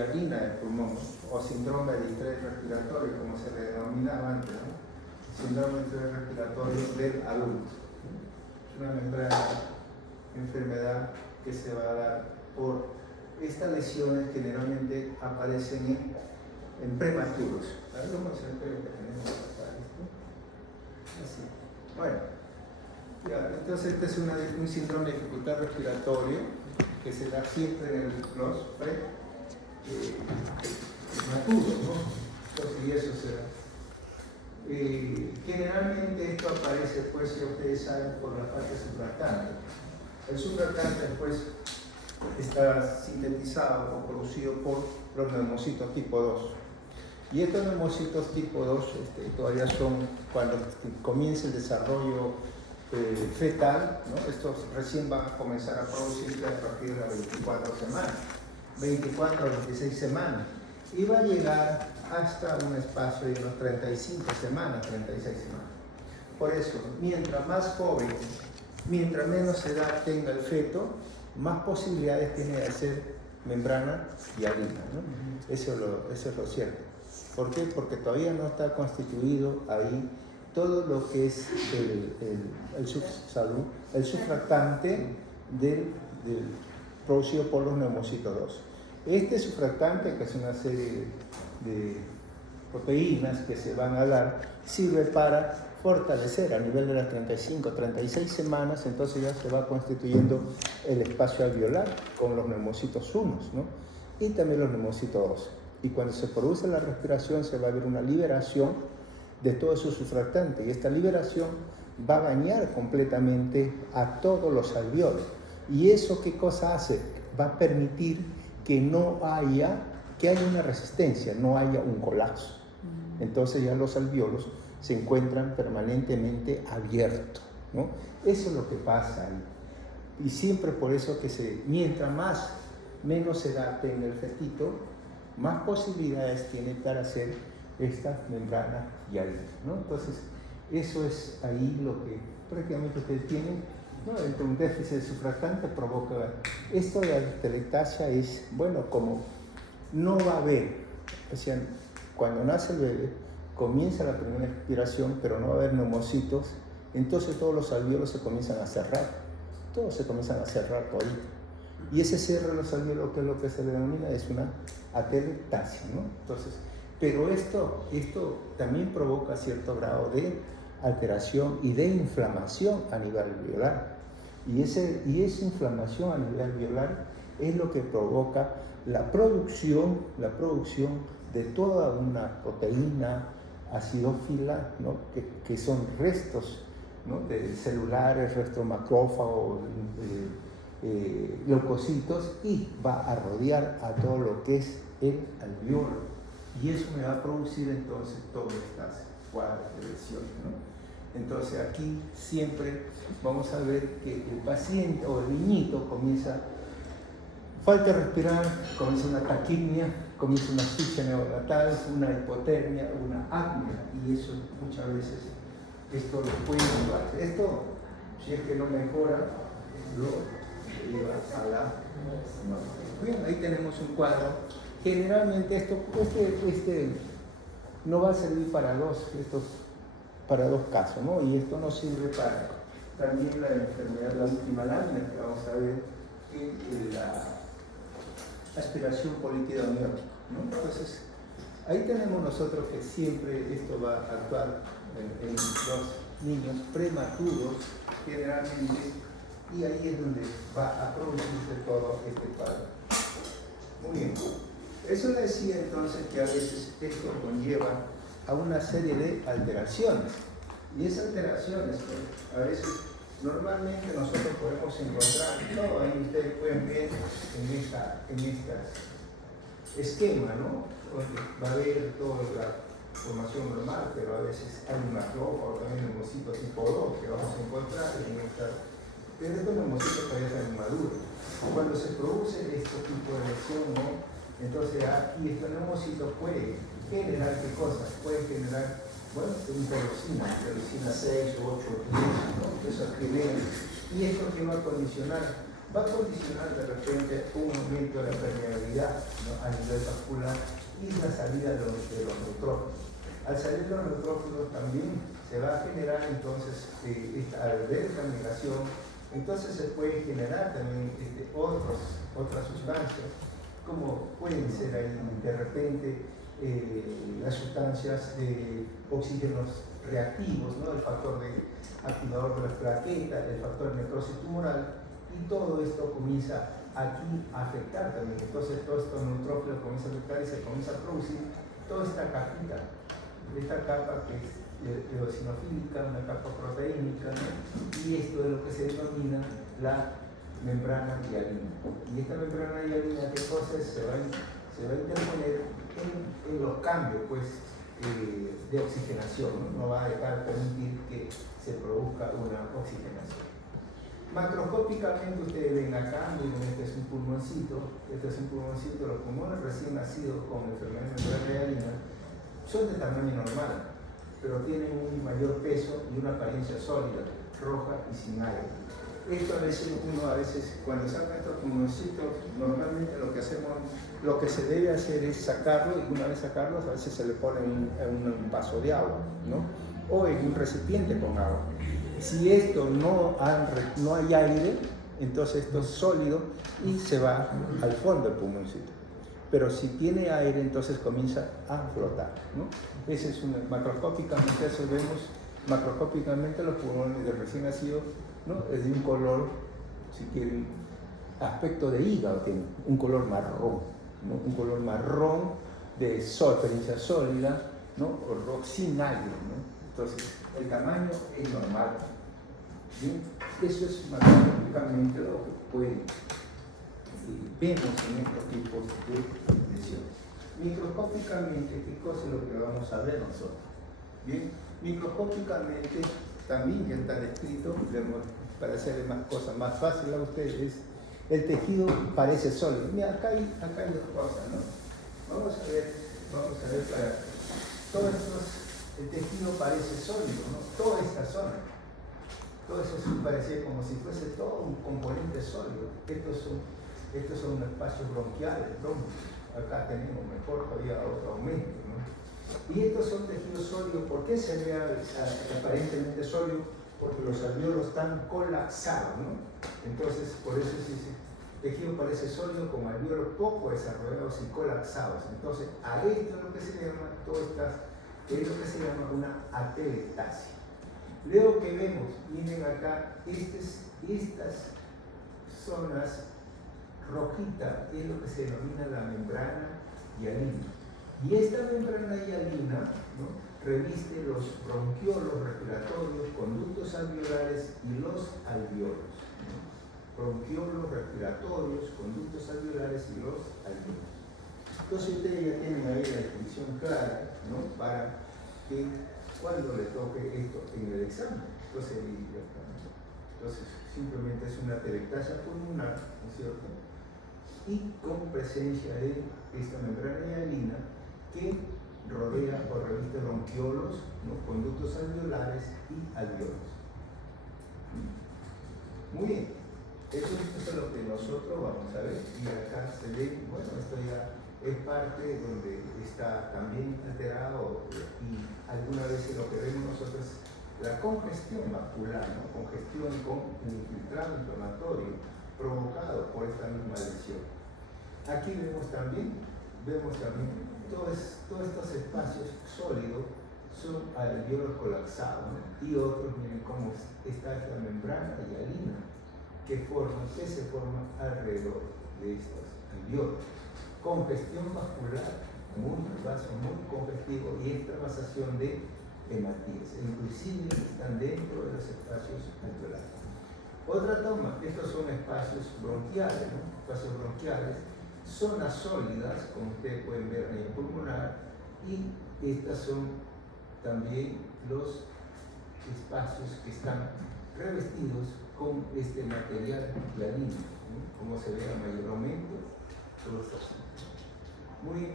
angina del pulmón, o síndrome de estrés respiratorio, como se le denominaba antes, ¿no? Síndrome de estrés respiratorio del adulto. Es una enfermedad que se va a dar por estas lesiones que generalmente aparecen en prematuros. Vamos a ver qué tenemos acá. Así. Bueno, ya, entonces este es un síndrome de dificultad respiratoria que se da siempre en los prematuros, ¿no? Entonces, y eso se da. Generalmente esto aparece, pues, si ustedes saben, por la parte surfractante. El surfractante, después, está sintetizado o producido por los neumocitos tipo 2. Y estos neumocitos tipo 2 todavía son cuando comienza el desarrollo fetal, ¿no? Estos recién van a comenzar a producirse a partir de las 24 semanas, 24 a 26 semanas, y va a llegar hasta un espacio de unos 35 semanas, 36 semanas. Por eso, mientras más joven, mientras menos edad tenga el feto, más posibilidades tiene de hacer membrana hialina, ¿no? Eso es lo cierto. ¿Por qué? Porque todavía no está constituido ahí todo lo que es el surfractante del producido por los neumocitos 2. Este surfractante, que es una serie de proteínas que se van a dar, sirve para fortalecer a nivel de las 35, 36 semanas, entonces ya se va constituyendo el espacio alveolar con los neumocitos 1, ¿no? Y también los neumocitos 2. Y cuando se produce la respiración se va a ver una liberación de todo ese surfractante, y esta liberación va a bañar completamente a todos los alveolos. ¿Y eso qué cosa hace? Va a permitir que haya una resistencia, no haya un colapso. Entonces ya los alveolos se encuentran permanentemente abiertos, ¿no? Eso es lo que pasa ahí. Y siempre por eso que mientras menos edad tenga el fetito, más posibilidades tiene para hacer esta membrana hialina, ¿no? Entonces, eso es ahí lo que prácticamente ustedes tienen, ¿no? Entre un déficit de surfractante provoca esto de atelectasia. Es, bueno, como no va a haber, o sea, cuando nace el bebé, comienza la primera expiración, pero no va a haber neumocitos, entonces todos los alveolos se comienzan a cerrar, todos se comienzan a cerrar todito. Y ese cierre de los alveolos, que es lo que se denomina, es una atelectasia, ¿no? Entonces, pero esto también provoca cierto grado de alteración y de inflamación a nivel alveolar. Y esa inflamación a nivel alveolar es lo que provoca la producción de toda una proteína acidófila, ¿no? que son restos, ¿no? de celulares, restos macrófagos, leucocitos, y va a rodear a todo lo que es el alveolo. Y eso me va a producir entonces todas estas cuadros de lesiones, ¿no? Entonces aquí siempre vamos a ver que el paciente o el niñito comienza falta de respirar, comienza una taquimia, comienza una asfixia neonatal, una hipotermia, una apnea, y eso muchas veces esto lo puede llevar. Esto, si es que no mejora, lo lleva a la muerte. Bien, ahí tenemos un cuadro. Generalmente este no va a servir para dos casos, ¿no? Y esto no sirve para también la enfermedad, la última lámina que vamos a ver en la aspiración por líquido amniótico, ¿no? Entonces, ahí tenemos nosotros que siempre esto va a actuar en los niños prematuros generalmente, y ahí es donde va a producirse todo este cuadro. Muy bien. Eso le decía entonces que a veces esto conlleva a una serie de alteraciones. Y esas alteraciones, pues, a veces, normalmente nosotros podemos encontrar todo ahí, ustedes pueden ver en estas esquema, ¿no? Va a haber toda la formación normal, pero a veces hay un macrófago, también un neumocito tipo 2 que vamos a encontrar en pero estos neumocitos todavía están maduros. Cuando se produce este tipo de lesión, ¿no? Entonces aquí estos neumocitos pueden generar ¿qué cosas? Pueden generar, bueno, interleucina 6 o 8 o 10, ¿no? Eso genera. Y esto que va a condicionar va a condicionar de repente un aumento de la permeabilidad, ¿no?, a nivel vascular y la salida de los neutrófilos. Al salir los neutrófilos también se va a generar entonces, al ver esta migración, entonces se pueden generar también otras sustancias, como pueden ser ahí de repente las sustancias de oxígenos reactivos, ¿no?, el factor activador de las plaquetas, el factor de necrosis tumoral, y todo esto comienza aquí a afectar también. Entonces todos estos neutrófilos comienzan a afectar y se comienza a producir toda esta capita, esta capa que es eosinofílica, una capa proteínica, ¿no?, y esto es lo que se denomina la membrana hialina. Y esta membrana hialina, ¿qué cosa es? Se va a interponer en los cambios, pues, de oxigenación, ¿no? No va a dejar permitir que se produzca una oxigenación. Macroscópicamente ustedes ven acá, miren, este es un pulmoncito, los pulmones recién nacidos con enfermedad de membrana hialina son de tamaño normal, pero tienen un mayor peso y una apariencia sólida, roja y sin aire. Esto a veces cuando sacan estos pulmoncitos, normalmente lo que se debe hacer es sacarlo, y una vez sacarlos a veces se le pone en un vaso de agua, ¿no?, o en un recipiente con agua. Si esto no hay aire, entonces esto es sólido y se va al fondo del pulmoncito. Pero si tiene aire, entonces comienza a flotar, ¿no? Ese es macroscópicamente, eso vemos macroscópicamente los pulmones de recién nacidos, ¿no?, es de un color, si quieren, aspecto de hígado, tiene un color marrón, ¿no?, un color marrón de experiencia sólida, ¿no?, o rojo sin aire, ¿no? Entonces el tamaño es normal. ¿Bien? Eso es macroscópicamente lo que vemos en estos tipos de lesiones. Microscópicamente, ¿qué cosa es lo que vamos a ver nosotros? Bien, microscópicamente también ya está descrito, para hacer cosas más fáciles a ustedes, el tejido parece sólido. Mira, acá hay dos cosas, ¿no? Vamos a ver para todos estos, el tejido parece sólido, ¿no? Toda esta zona. Todo eso parecía como si fuese todo un componente sólido. Estos son espacios bronquiales, broncos. Acá tenemos mejor todavía otro aumento, ¿no? Y estos son tejidos sólidos. ¿Por qué se ve aparentemente sólido? Porque los alvéolos están colapsados, ¿no? Entonces, por eso se dice, tejido parece sólido con alvéolos poco desarrollados y colapsados. Entonces, a esto es lo que se llama, es lo que se llama una atelectasia. Luego que vemos, miren acá, estas zonas rojitas es lo que se denomina la membrana hialina. Y esta membrana hialina, ¿no?, reviste los bronquiolos respiratorios, conductos alveolares y los alvéolos, ¿no? Bronquiolos respiratorios, conductos alveolares y los alvéolos. Entonces ustedes ya tienen ahí la descripción clara, ¿no?, para que cuando le toque esto en el examen. Entonces simplemente es una atelectasia pulmonar, ¿no es cierto?, y con presencia de esta membrana hialina que rodea o reviste bronquiolos, ¿no?, conductos alveolares y alvéolos. Muy bien, esto es lo que nosotros vamos a ver, y acá se ve, bueno, esto ya es parte donde está también alterado, y algunas veces lo que vemos nosotros es la congestión vascular, ¿no?, congestión con el infiltrado inflamatorio provocado por esta misma lesión. Aquí vemos también todos estos espacios sólidos son alvéolos colapsados, ¿no?, y otros, miren cómo está esta membrana hialina que se forma alrededor de estos alvéolos. Congestión vascular, vaso muy congestivo, y extravasación de hematíes, inclusive están dentro de los espacios alveolares. Otra toma, estos son espacios bronquiales, ¿no?, espacios bronquiales, zonas sólidas, como ustedes pueden ver en el pulmonar, y estas son también los espacios que están revestidos con este material hialino, ¿no?, como se ve a mayor aumento, todos estos. Muy bien,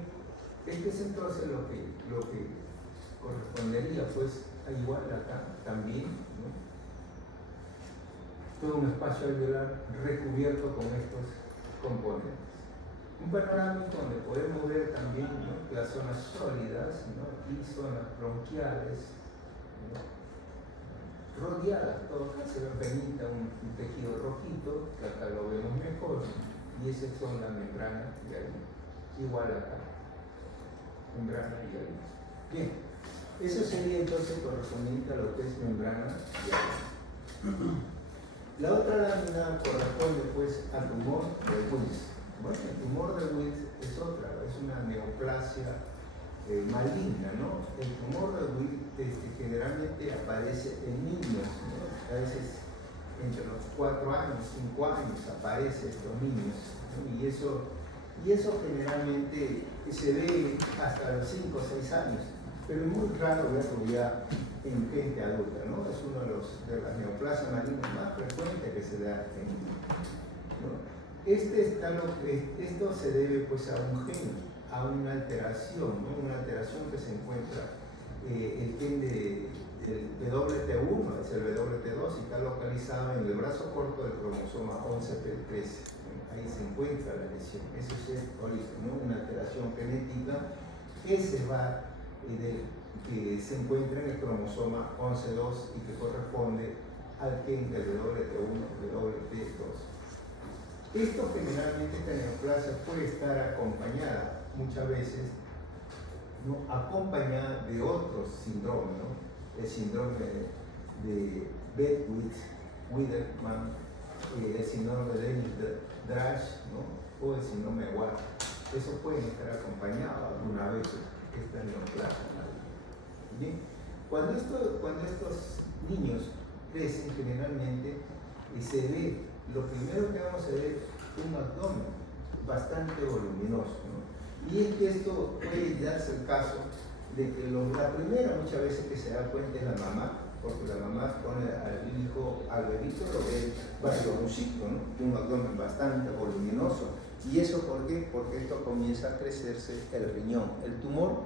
este es entonces lo que correspondería, pues, a igual acá también, ¿no?, todo un espacio alveolar recubierto con estos componentes. Un panorama donde podemos ver también, ¿no?, las zonas sólidas, ¿no?, y zonas bronquiales, ¿no?, rodeadas. Todo acá se ve penita un tejido rojito, que acá lo vemos mejor, y esas son las membranas de ahí. Igual acá, membrana de ahí. Bien, eso sería entonces correspondiente a lo que es membrana de ahí. La otra lámina corresponde pues al tumor de Wills. Bueno, el tumor de Wills es otra, es una neoplasia maligna, ¿no? El tumor de Wills generalmente aparece en niños, ¿no? A veces entre los 4 años, 5 años aparece estos niños, ¿no? Y eso generalmente se ve hasta los 5 o 6 años, pero es muy raro verlo ya en gente adulta, ¿no? Es uno de las neoplasias malignas más frecuentes que se da en niños, ¿no? Esto se debe pues a un gen, a una alteración, ¿no? Una alteración que se encuentra el gen del WT1, es el WT2, y está localizado en el brazo corto del cromosoma 11p13. Ahí se encuentra la lesión. Eso es el origen, ¿no? Una alteración genética que se encuentra en el cromosoma 11.2 y que corresponde al gen del WT1, WT2. Esto generalmente, esta neoplasia puede estar acompañada muchas veces, ¿no?, acompañada de otros síndromes, ¿no? El síndrome de Beckwith-Wiedemann, el síndrome de Dennis-Drash, ¿no?, o el síndrome de Watt. Eso pueden estar acompañados alguna vez esta neoplasia. Bien, cuando estos niños crecen, generalmente se ve, lo primero que vamos a ver es un abdomen bastante voluminoso, ¿no? Y es que esto puede darse el caso de que la primera muchas veces que se da cuenta es la mamá, porque la mamá pone al hijo, al bebito, lo ve vaciosito, ¿no?, un abdomen bastante voluminoso. ¿Y eso por qué? Porque esto comienza a crecerse el riñón. El tumor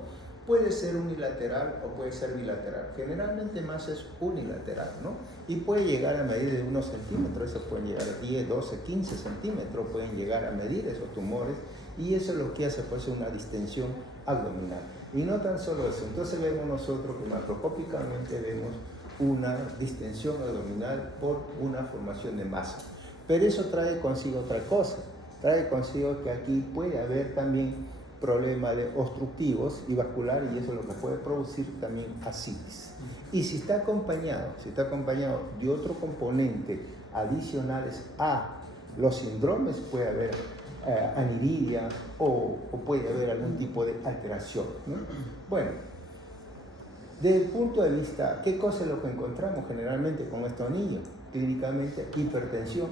puede ser unilateral o puede ser bilateral. Generalmente más es unilateral, ¿no? Y puede llegar a medir de unos centímetros, eso pueden llegar a 10, 12, 15 centímetros, pueden llegar a medir esos tumores, y eso es lo que hace pues una distensión abdominal. Y no tan solo eso, entonces vemos nosotros que macroscópicamente vemos una distensión abdominal por una formación de masa. Pero eso trae consigo otra cosa, trae consigo que aquí puede haber también problemas obstructivos y vasculares, y eso es lo que puede producir también ascitis. Y si está acompañado de otro componente adicionales a los síndromes, puede haber aniridia o puede haber algún tipo de alteración, ¿no? Bueno, desde el punto de vista, ¿qué cosa es lo que encontramos generalmente con estos niños? Clínicamente, hipertensión,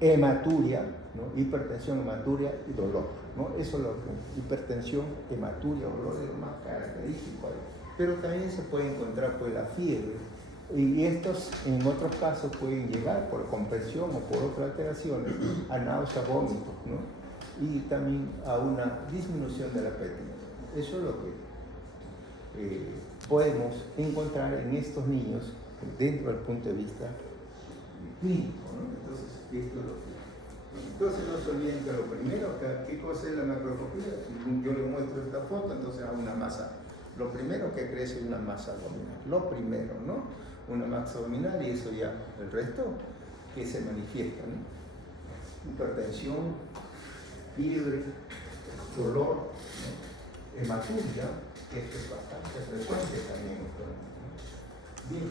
hematuria, ¿no? Hipertensión, hematuria y dolor, ¿no? Eso es lo que, hipertensión, hematuria, dolor es lo más característico ahí. Pero también se puede encontrar pues la fiebre, y estos en otros casos pueden llegar por compresión o por otras alteraciones a náusea, vómitos, ¿no? Y también a una disminución del apetito. Eso es lo que podemos encontrar en estos niños dentro del punto de vista clínico, ¿no? Entonces, esto es lo que... Entonces no se olviden que lo primero, ¿qué cosa es la macroscopía? Si yo les muestro esta foto, entonces hago una masa. Lo primero que crece es una masa abdominal. Lo primero, ¿no? Una masa abdominal, y eso ya, el resto que se manifiesta, ¿no? Hipertensión, fiebre, dolor, ¿no? Hematuria, que esto es bastante frecuente también, ¿no? Bien,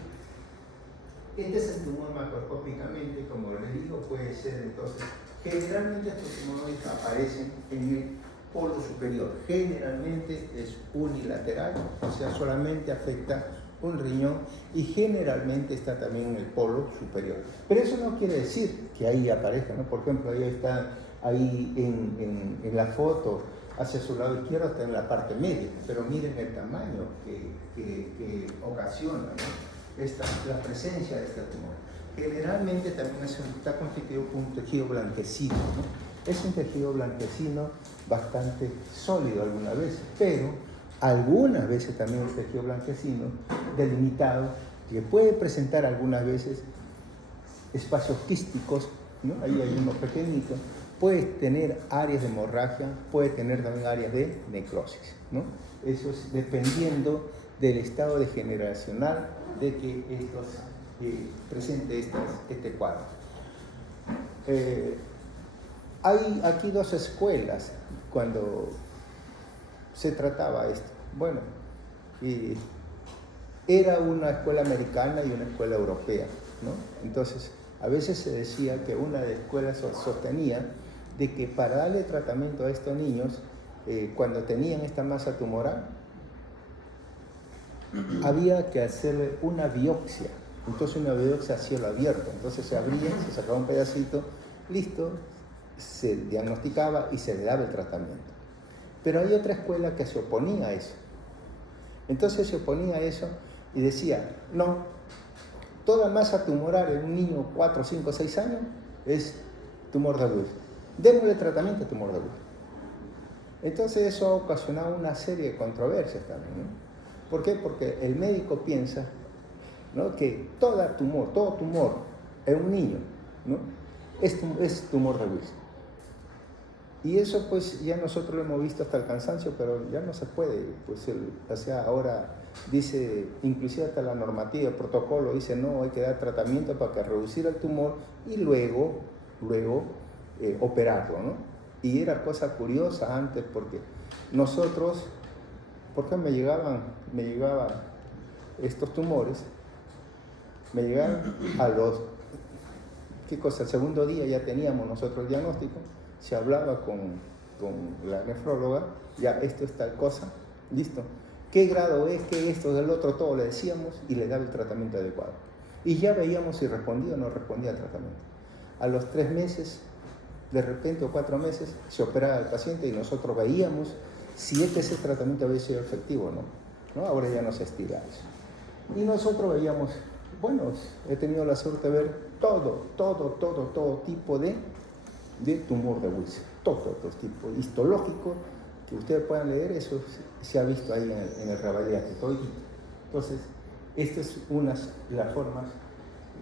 este es el tumor macroscópicamente, como les digo, puede ser entonces, generalmente estos tumores aparecen en el polo superior, generalmente es unilateral, o sea, solamente afecta un riñón, y generalmente está también en el polo superior. Pero eso no quiere decir que ahí aparezca, ¿no? Por ejemplo, ahí está, ahí en la foto, hacia su lado izquierdo está en la parte media, pero miren el tamaño que ocasiona, ¿no?, la presencia de este tumor. Generalmente también está constituido por un tejido blanquecino, ¿no? Es un tejido blanquecino bastante sólido algunas veces, pero algunas veces también un tejido blanquecino delimitado, que puede presentar algunas veces espacios quísticos, ¿no? Ahí hay uno pequeñito, puede tener áreas de hemorragia, puede tener también áreas de necrosis, ¿no? Eso es dependiendo del estado degeneracional de que estos presente este cuadro. Hay aquí dos escuelas cuando se trataba esto. Bueno, era una escuela americana y una escuela europea, ¿no? Entonces, a veces se decía que una de las escuelas sostenía de que para darle tratamiento a estos niños, cuando tenían esta masa tumoral, había que hacerle una biopsia. Entonces una biopsia a cielo abierto. Entonces se abría, se sacaba un pedacito, listo, se diagnosticaba y se le daba el tratamiento. Pero hay otra escuela que se oponía a eso. Entonces se oponía a eso y decía, no, toda masa tumoral en un niño 4, 5, 6 años es tumor de Wills. Démosle tratamiento a tumor de Wills. Entonces eso ha ocasionado una serie de controversias también, ¿no? ¿Por qué? Porque el médico piensa, ¿no?, que todo tumor en un niño, ¿no?, es tumor de Wills. Y eso pues ya nosotros lo hemos visto hasta el cansancio, pero ya no se puede. Pues o sea, ahora dice, inclusive hasta la normativa, el protocolo dice, no, hay que dar tratamiento para que reducir el tumor y luego operarlo, ¿no? Y era cosa curiosa antes porque nosotros, porque me llegaban estos tumores, me llegaban a los, ¿qué cosa? El segundo día ya teníamos nosotros el diagnóstico, se hablaba con la nefróloga, ya esto es tal cosa, listo. ¿Qué grado es? ¿Qué esto del otro? Todo le decíamos y le daba el tratamiento adecuado. Y ya veíamos si respondía o no respondía al tratamiento. A los 3 meses, de repente, o 4 meses, se operaba el paciente y nosotros veíamos si ese tratamiento había sido efectivo o no. Ahora ya no se estira eso. Y nosotros veíamos, bueno, he tenido la suerte de ver todo tipo de tumor de Wills, todo tipo histológico, que ustedes puedan leer, eso se ha visto ahí en el rabadiaje, todo. Entonces, estas es las formas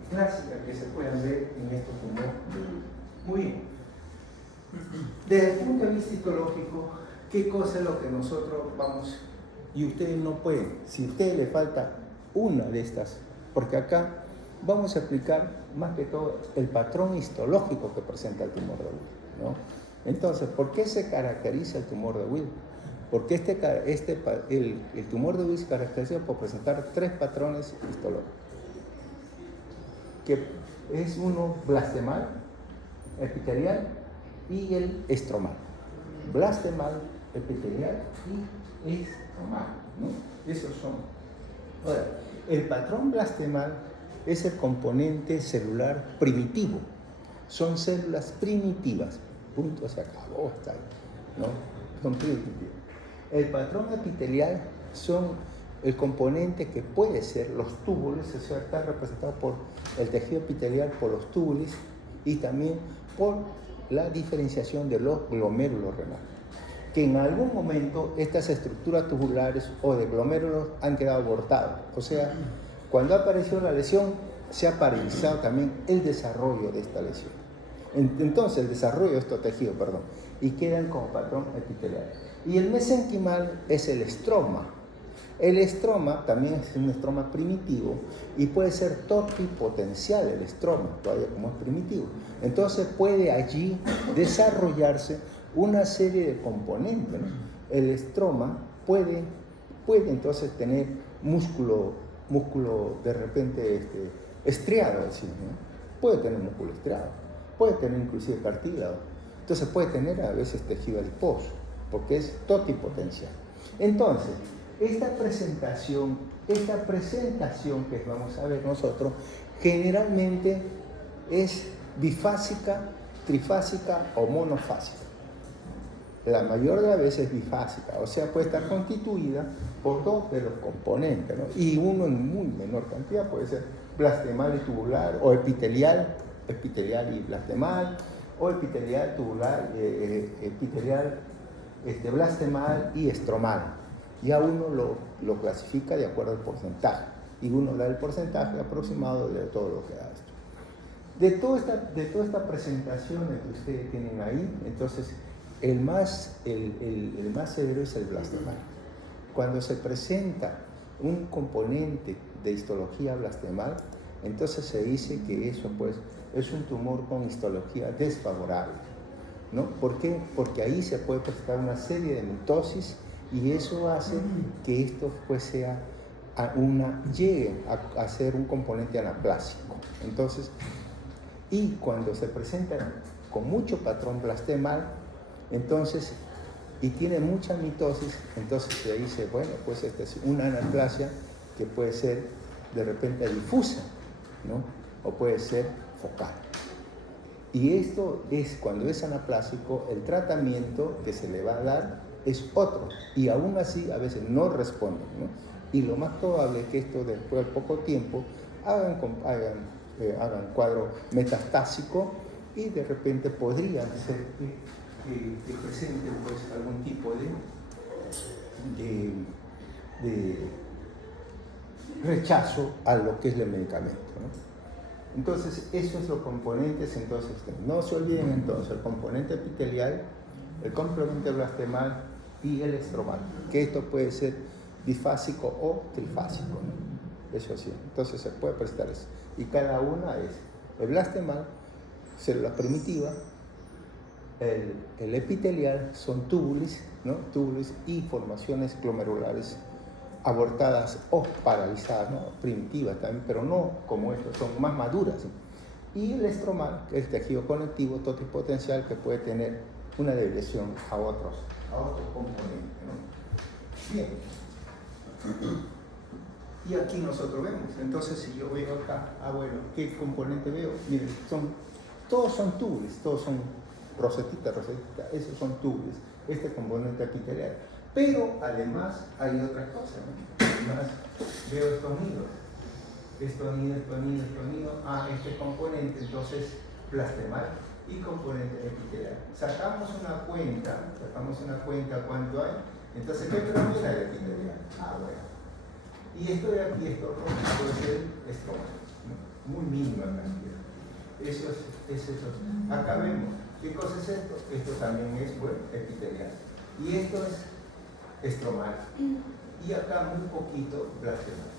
clásicas que se pueden ver en estos tumores. Muy bien. Desde el punto de vista histológico, ¿qué cosa es lo que nosotros vamos? Y ustedes no pueden, si a ustedes les falta una de estas, porque acá vamos a explicar más que todo el patrón histológico que presenta el tumor de Wills, ¿no? Entonces, ¿por qué se caracteriza el tumor de Wills? Porque el tumor de Wills se caracteriza por presentar 3 patrones histológicos, que es uno blastemal, epitelial y el estromal. Blastemal, epitelial y estromal, ¿no? Esos son. Ahora, el patrón blastemal es el componente celular primitivo. Son células primitivas. Punto, se acabó, está ahí, ¿no? Son primitivas. El patrón epitelial son el componente que puede ser los túbulos, o sea, está representado por el tejido epitelial, por los túbulos y también por la diferenciación de los glomérulos renales. Que en algún momento estas estructuras tubulares o de glomérulos han quedado abortadas. O sea, cuando apareció la lesión, se ha paralizado también el desarrollo de esta lesión. Entonces, el desarrollo de estos tejidos, y quedan como patrón epitelial. Y el mesenquimal es el estroma. El estroma también es un estroma primitivo y puede ser totipotencial el estroma, todavía como es primitivo. Entonces puede allí desarrollarse una serie de componentes, ¿no? El estroma puede entonces tener músculo de repente estriado, decimos, ¿no? Puede tener músculo estriado, puede tener inclusive cartílago. Entonces puede tener a veces tejido adiposo, porque es totipotencial. Entonces, esta presentación que vamos a ver nosotros, generalmente es bifásica, trifásica o monofásica. La mayor de las veces es bifásica, o sea, puede estar constituida por 2 de los componentes, ¿no? Y uno en muy menor cantidad puede ser blastemal y tubular, o epitelial y blastemal, o epitelial, tubular, blastemal y estromal. Ya uno lo clasifica de acuerdo al porcentaje y uno da el porcentaje aproximado de todo lo que da esto. De toda esta presentación que ustedes tienen ahí, entonces el más severo es el blastemar. Cuando se presenta un componente de histología blastemal, entonces se dice que eso pues es un tumor con histología desfavorable, ¿no? ¿Por qué? Porque ahí se puede presentar una serie de mitosis y eso hace que esto pues llegue a ser un componente anaplásico. Entonces, y cuando se presenta con mucho patrón blastemal, entonces, y tiene mucha mitosis, entonces se dice, bueno, pues esta es una anaplasia que puede ser de repente difusa, ¿no? O puede ser focal. Y esto es, cuando es anaplásico, el tratamiento que se le va a dar es otro, y aún así a veces no responden, ¿no? Y lo más probable es que esto después de poco tiempo hagan cuadro metastásico y de repente podrían ser que presenten pues algún tipo de rechazo a lo que es el medicamento, ¿no? Entonces, esos son los componentes. Entonces, no se olviden entonces el componente epitelial, el componente blastemal y el estromal, que esto puede ser bifásico o trifásico, ¿no? Eso sí, entonces se puede prestar eso. Y cada una es el blastemal, célula primitiva, el epitelial son túbulos, ¿no? Túbulos y formaciones glomerulares abortadas o paralizadas, ¿no? Primitivas también, pero no como estas, son más maduras, ¿no? Y el estromal, que es el tejido conectivo totipotencial que puede tener una deviación a otro componente, ¿no? Bien. Y aquí nosotros vemos, entonces si yo veo acá, bueno, ¿qué componente veo? Miren, todos son túbulos, todos son rosetita, esos son túbulos, este componente epitelial. Pero además hay otras cosas, ¿no? Además veo estos nidos, este componente entonces blastemal y componente epitelial. Sacamos una cuenta cuánto hay. Entonces, ¿qué predomina el epitelial? Bueno. Y esto de aquí, esto puede ser estromal, ¿no? Muy mínima cantidad. Eso es eso. Acá vemos, ¿qué cosa es esto? Esto también es, bueno, epitelial. Y esto es estromal. Y acá muy poquito blastemal.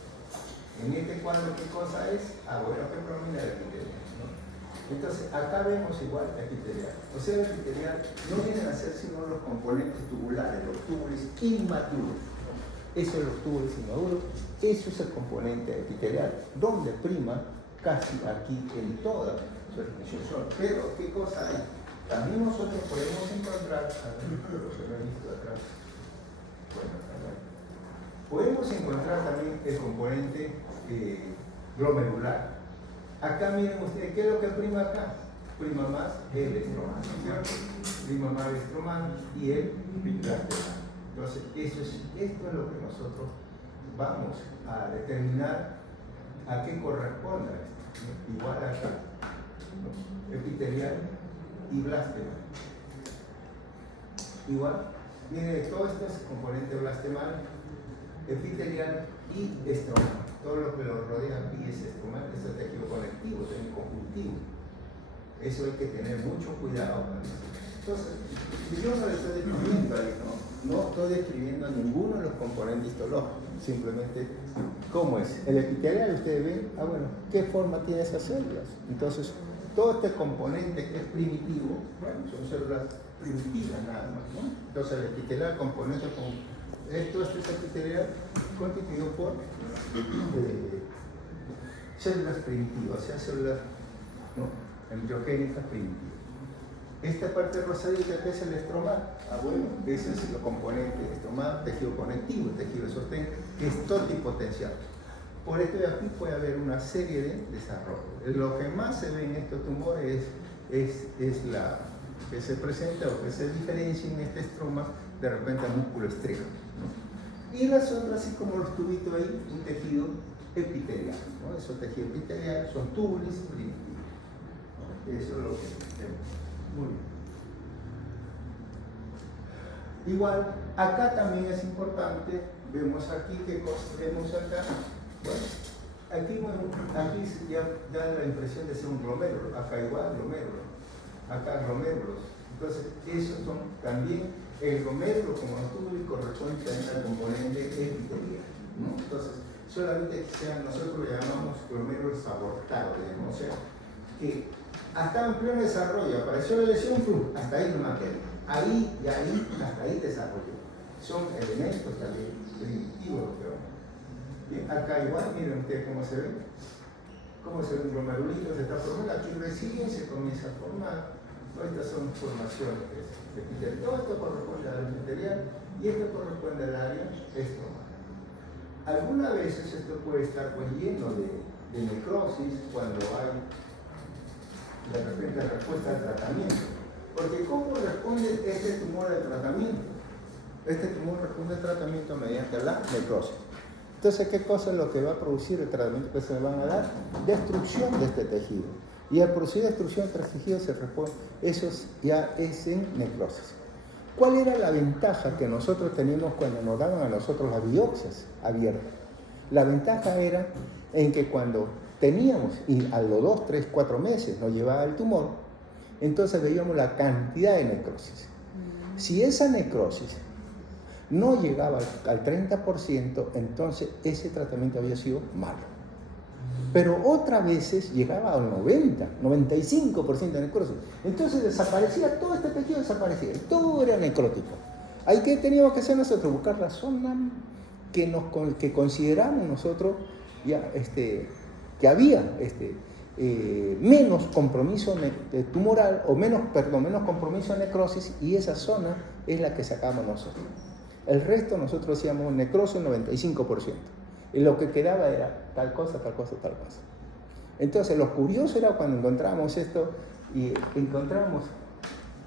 En este cuadro, ¿qué cosa es? Bueno, ¿qué predomina el epitelial? ¿No? Entonces, acá vemos igual epitelial. O sea, el epitelial no vienen a ser sino los componentes tubulares, los túbulos inmaduros. Eso es los túbulos inmaduros, eso es el componente epitelial, donde prima casi aquí en toda su expresión. Pero, ¿qué cosa hay? También nosotros podemos encontrar, lo que no he visto acá, podemos encontrar también el componente glomerular. Acá miren ustedes, ¿qué es lo que prima acá? Prima más el estromal, ¿cierto? Prima más el estromal y el blastemal. Entonces, esto es lo que nosotros vamos a determinar a qué corresponde esto, ¿no? Igual acá, ¿no? Epitelial y blastemal. Igual, miren, todo esto es componente blastemal, epitelial y estromal. Todo lo que lo rodea aquí es estromal, es el tejido conectivo, es el conjuntivo. Eso hay que tener mucho cuidado con eso. Entonces, yo no le estoy describiendo ahí, no estoy describiendo ninguno de los componentes histológicos, simplemente cómo es. El epitelial, ustedes ven, bueno, ¿qué forma tiene esas células? Entonces, todo este componente que es primitivo, bueno, son células primitivas nada más, ¿no? Entonces, el epitelial componente con esto es epitelial constituido por células primitivas, o sea, células, ¿no?, embriogénicas primitivas. Esta parte rosadita que es el estromal, bueno, ese es el componente estromal, tejido conectivo, tejido de sostén, que es totipotencial. Por esto de aquí puede haber una serie de desarrollos. Lo que más se ve en estos tumores es la que se presenta o que se diferencia en este estroma de repente a músculo estriado, ¿no? Y las otras, así como los tubitos ahí, un tejido epitelial, ¿no? Esos tejidos epiteliales son túbulos primitivos, ¿no? Eso es lo que vemos. Muy bien. Igual, acá también es importante, vemos aquí qué cosa vemos acá. Bueno, aquí, bueno, aquí ya da la impresión de ser un glomérulo, acá igual glomérulo, acá glomérulos. Entonces, esos son también el glomérulo como tubo corresponde también al componente epitelial, ¿no? Entonces, solamente que sean, nosotros lo llamamos glomérulos abortados, digamos, o sea, que hasta en pleno desarrollo apareció la lesión, hasta ahí no queda. Ahí y ahí, hasta ahí desarrolló. Son elementos también primitivos, pero bien, acá igual, miren ustedes cómo se ve un glomerulito, se está formando, aquí recién se comienza a formar, ¿no? Estas son formaciones de epitelial. Todo esto corresponde al área epitelial y esto corresponde al área estromal. Algunas veces esto puede estar pues lleno de necrosis cuando hay de repente respuesta al tratamiento. Porque ¿cómo responde este tumor al tratamiento? Este tumor responde al tratamiento mediante la necrosis. Entonces, ¿qué cosa es lo que va a producir el tratamiento que se le van a dar? Destrucción de este tejido. Y al producir destrucción de este tejido se responde, eso ya es en necrosis. ¿Cuál era la ventaja que nosotros teníamos cuando nos daban a nosotros las biopsias abiertas? La ventaja era en que cuando teníamos, y a los 2, 3, 4 meses nos llevaba el tumor, entonces veíamos la cantidad de necrosis. Si esa necrosis no llegaba al 30%, entonces ese tratamiento había sido malo. Pero otras veces llegaba al 90, 95% de necrosis. Entonces desaparecía, todo este tejido desaparecía, todo era necrótico. ¿Ahí qué teníamos que hacer nosotros? Buscar la zona que consideramos nosotros ya, que había menos compromiso tumoral o menos compromiso de necrosis, y esa zona es la que sacamos nosotros. El resto nosotros hacíamos necrosis 95%. Y lo que quedaba era tal cosa, tal cosa, tal cosa. Entonces lo curioso era cuando encontrábamos esto y encontramos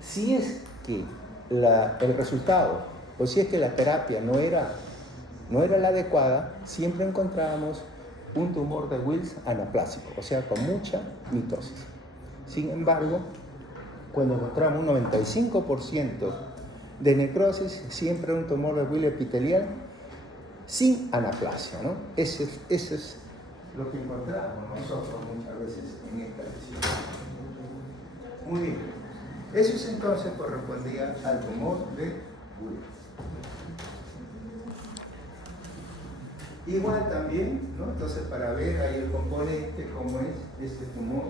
si es que el resultado o si es que la terapia no era la adecuada, siempre encontrábamos un tumor de Wills anaplásico, o sea, con mucha mitosis. Sin embargo, cuando encontramos un 95% de necrosis, siempre un tumor de Wills epitelial sin anaplasia, ¿no? Ese es lo que encontramos nosotros muchas veces en esta lesión. Muy bien. Eso entonces correspondía al tumor de Wills. Igual también, ¿no? Entonces, para ver ahí el componente, cómo es este tumor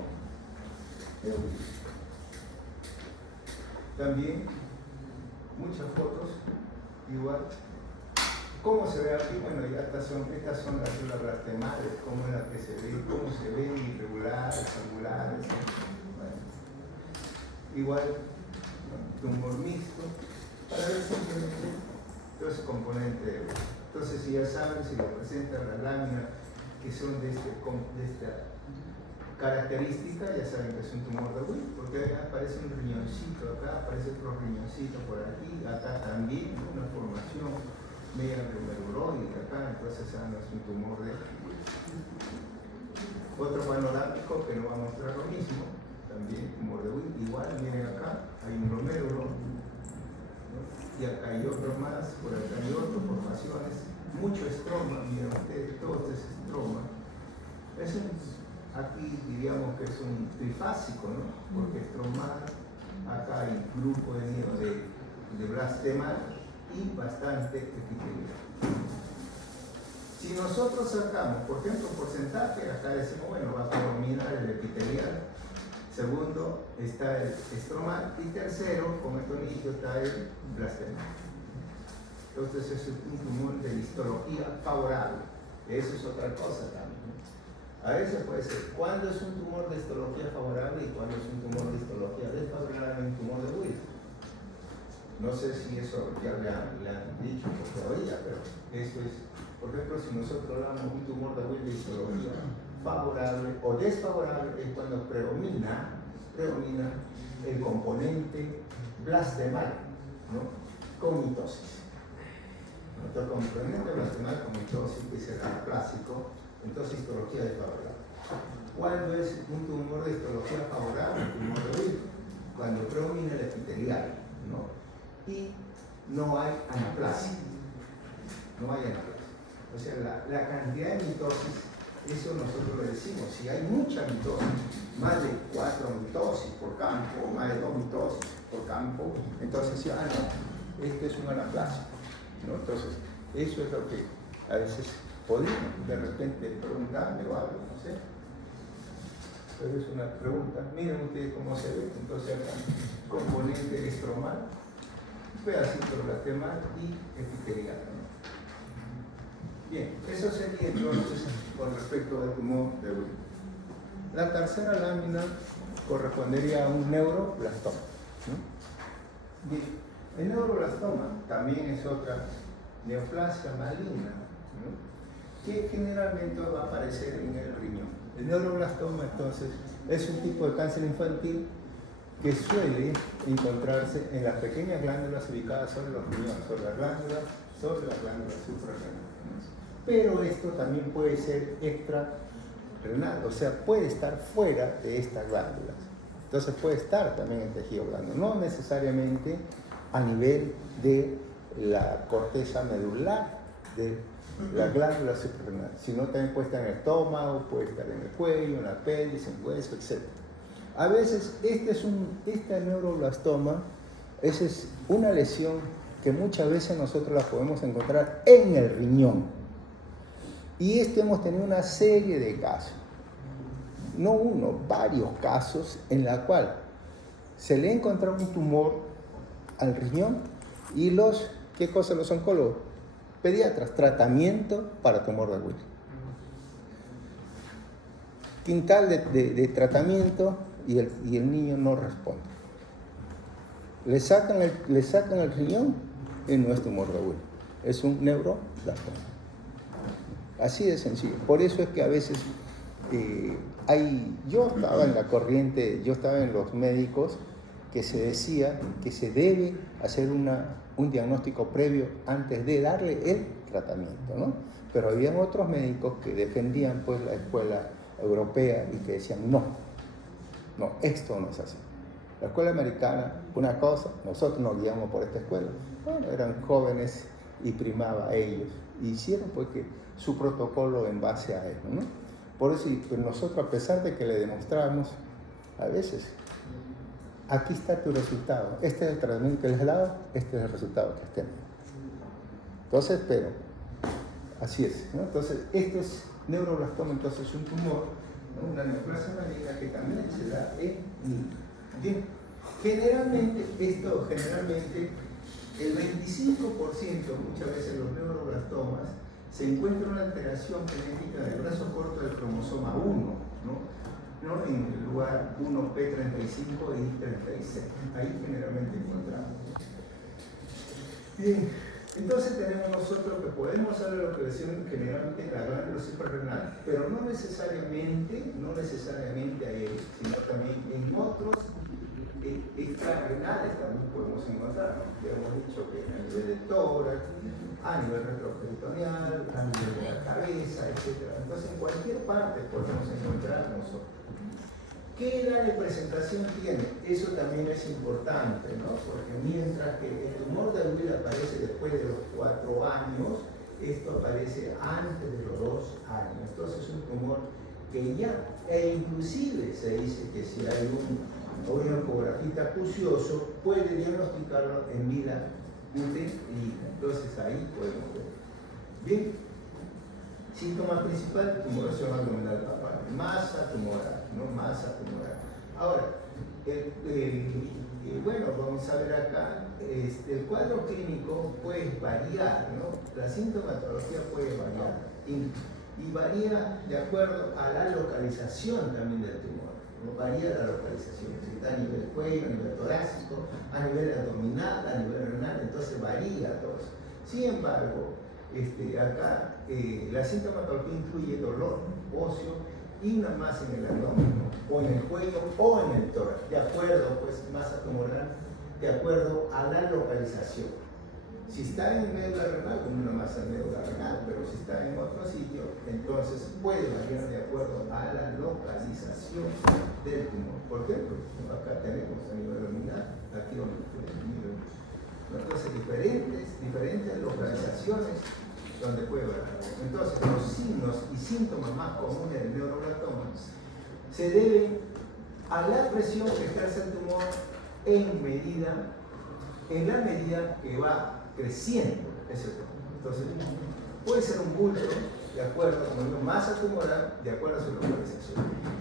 de Wills. También, muchas fotos, igual. ¿Cómo se ve aquí? Bueno, ya estas son las células blastemales, cómo es la que se ve, cómo se ven irregulares, angulares. Bueno. Igual, ¿no? Tumor mixto, para ver simplemente todo ese componente. Entonces, si ya saben, si le presentan las láminas que son de esta característica, ya saben que es un tumor de Wills, porque acá aparece un riñoncito, acá aparece otro riñoncito por aquí, acá también una formación media glomeruloide acá, entonces no es un tumor de Wills. Otro panorámico que nos va a mostrar lo mismo, también tumor de Wills, igual, miren acá, hay un glomérulo, ¿no? Y acá hay otro más, por acá hay otras formaciones, mucho estroma, miren ustedes, todo este es estroma. Aquí diríamos que es un trifásico, ¿no? Porque estroma, acá hay un grupo de blastemal y bastante epitelial. Si nosotros sacamos, por ejemplo, un porcentaje, acá decimos, bueno, va a predominar el epitelial, segundo está el estromal y tercero, con el tonillo, está el blastemal. Entonces es un tumor de histología favorable. Eso es otra cosa también. A veces puede ser cuándo es un tumor de histología favorable y cuándo es un tumor de histología desfavorable, un tumor de Wills. No sé si eso ya le han dicho todavía, pero esto es, por ejemplo, si nosotros hablamos de un tumor de Wills de histología favorable o desfavorable, es cuando predomina el componente blastemal, ¿no? Con mitosis. Nuestro componente blastemal con mitosis, que es el anaplásico, entonces histología desfavorable. ¿Cuándo es un tumor de histología favorable, un tumor de Wills? Cuando predomina el epitelial, ¿no? Y no hay anaplasia. No hay anaplasia. O sea, la cantidad de mitosis Eso nosotros le decimos, si hay mucha mitosis, más de 4 mitosis por campo, o más de 2 mitosis por campo, entonces sí, no, esto es una anaplasia, ¿no? Entonces, eso es lo que a veces podríamos de repente preguntarle o algo, no sé. Pero es una pregunta. Miren ustedes cómo se ve. Entonces acá, componente estromal, pedacito lateral y epitelial, ¿no? Bien, eso sería entonces con respecto al tumor de Willis. La tercera lámina correspondería a un neuroblastoma, ¿no? Bien, el neuroblastoma también es otra neoplasia maligna, ¿no? Que generalmente va a aparecer en el riñón. El neuroblastoma entonces es un tipo de cáncer infantil que suele encontrarse en las pequeñas glándulas ubicadas sobre los riñones, sobre las glándulas suprarrenales. Pero esto también puede ser extrarrenal, o sea, puede estar fuera de estas glándulas. Entonces puede estar también en tejido blando, no necesariamente a nivel de la corteza medular de la glándula suprarrenal, sino también puede estar en el estómago, puede estar en el cuello, en la pelvis, en el hueso, etc. A veces este neuroblastoma es una lesión que muchas veces nosotros la podemos encontrar en el riñón. Y hemos tenido una serie de casos, no uno, varios casos en la cual se le ha encontrado un tumor al riñón y ¿qué cosa los oncólogos? Pediatras, tratamiento para tumor de Willis. Quintal de tratamiento y el niño no responde. Le sacan el riñón y no es tumor de Willis, es un neuroblastoma. Así de sencillo. Por eso es que a veces yo estaba en la corriente, yo estaba en los médicos que se decía que se debe hacer un diagnóstico previo antes de darle el tratamiento, ¿no? Pero habían otros médicos que defendían pues la escuela europea y que decían no, esto no es así. La escuela americana, una cosa, nosotros nos guiamos por esta escuela. Bueno, eran jóvenes y primaba a ellos. Y hicieron pues que su protocolo en base a eso, ¿no? Por eso pues nosotros, a pesar de que le demostramos a veces, aquí está tu resultado, este es el tratamiento que les he dado, este es el resultado que has tenido. Entonces, pero así es, ¿no? Entonces, este es neuroblastoma, entonces es un tumor, ¿no? Una neoplasia maligna que también se da en niños. Bien, generalmente el 25%, muchas veces los neuroblastomas, se encuentra una alteración genética del brazo corto del cromosoma 1, ¿no? En el lugar 1P35 y 36. Ahí generalmente encontramos. Bien, entonces tenemos nosotros que podemos saber lo que decimos generalmente en la glándula suprarrenal, pero no necesariamente ahí, sino también en otros extrarrenales también podemos encontrar, ¿no? Ya hemos dicho que a nivel de tórax, a nivel retroperitoneal, a nivel de la cabeza, etc. Entonces en cualquier parte podemos encontrar nosotros. ¿Qué edad de presentación tiene? Eso también es importante, ¿no? Porque mientras que el tumor de Willis aparece después de los 4 años, esto aparece antes de los 2 años. Entonces es un tumor que ya, inclusive se dice que si hay un ecografista acucioso, puede diagnosticarlo en vida útil. Entonces ahí podemos ver. Bien, síntoma principal, tumoración abdominal papal, masa tumoral, ¿no? Masa tumoral. Ahora, bueno, vamos a ver acá, el cuadro clínico puede variar, ¿no? La sintomatología puede variar y varía de acuerdo a la localización también del tumor, ¿no? Varía la localización, si está a nivel cuello, a nivel torácico, a nivel abdominal, a nivel renal, entonces varía todo eso. Sin embargo, acá la sintomatología incluye dolor óseo y una masa en el abdomen, ¿no? O en el cuello o en el tórax, de acuerdo, pues, masa tumoral, de acuerdo a la localización. Si está en médula renal, con una masa en médula renal, pero si está en otro sitio, entonces puede variar de acuerdo a la localización del tumor. Por ejemplo, acá tenemos a nivel abdominal, aquí donde tenemos. Entonces, diferentes localizaciones donde puede ver. Entonces, los signos y síntomas más comunes del neuroblastoma se deben a la presión que ejerce el tumor en la medida que va creciendo ese tumor. Entonces, puede ser un bulto, de acuerdo, como digo, masa tumoral, de acuerdo a su localización.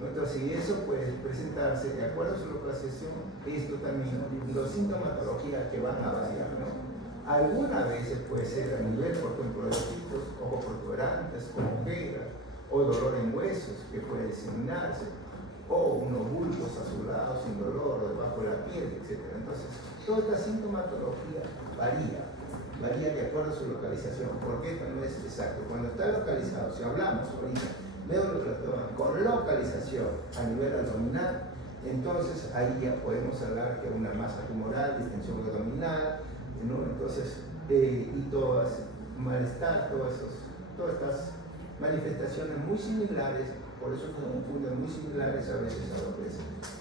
Entonces, si eso puede presentarse de acuerdo a su localización, esto también, los sintomatologías que van a variar, ¿no? Algunas veces puede ser a nivel, por ejemplo, de ojos, ojos protuberantes, como ojeras, o dolor en huesos que puede diseminarse, o unos bultos azulados sin dolor debajo de la piel, etc. Entonces, toda esta sintomatología varía de acuerdo a su localización, porque esto no es exacto. Cuando está localizado, si hablamos ahorita neuroblastoma con localización a nivel abdominal, entonces ahí ya podemos hablar que una masa tumoral, distensión abdominal, ¿no? Entonces, y todas, malestar, todas estas manifestaciones muy similares, por eso se confunden, muy similares a veces a lo que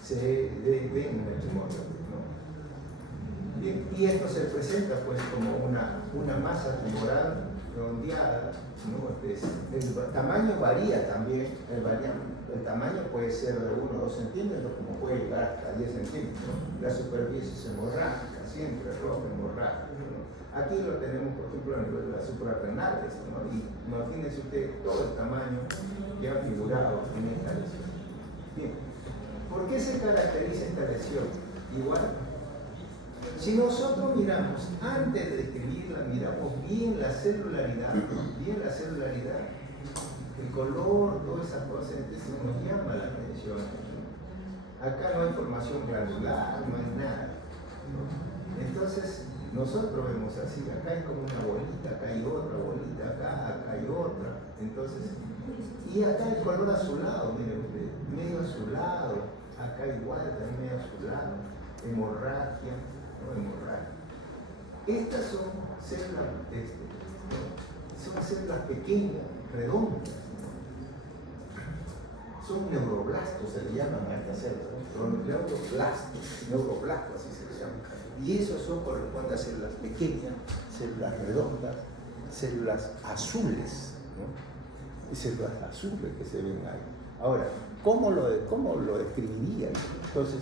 se ven en el tumor, ¿no? Bien, y esto se presenta pues como una masa tumoral redondeada, ¿no? El tamaño varía también, el tamaño puede ser de 1 o 2 centímetros, como puede llegar hasta 10 centímetros. La superficie es hemorrágica, siempre roja hemorrágica, ¿no? Aquí lo tenemos, por ejemplo, a nivel de las suprarrenales, ¿no? Y imagínense usted todo el tamaño que ha figurado en esta lesión. Bien, ¿por qué se caracteriza esta lesión? Igual, si nosotros miramos, antes de describirla, miramos bien la celularidad, el color, todas esas cosas, entonces nos llama la atención. Acá no hay formación granular, no hay nada, ¿no? Entonces, nosotros vemos así, acá hay como una bolita, acá hay otra bolita, acá hay otra. Entonces, y acá el color azulado, mire usted, medio azulado, acá igual, también medio azulado, hemorragia, ¿no? Hemorragia. Estas son células, son células pequeñas, redondas, ¿no? Son neuroblastos, se le llaman a estas células, son neuroblastos, así se les llama. Y esos corresponden a células pequeñas, células redondas, células azules, ¿no? Y células azules que se ven ahí. Ahora, ¿cómo lo describiría? Entonces,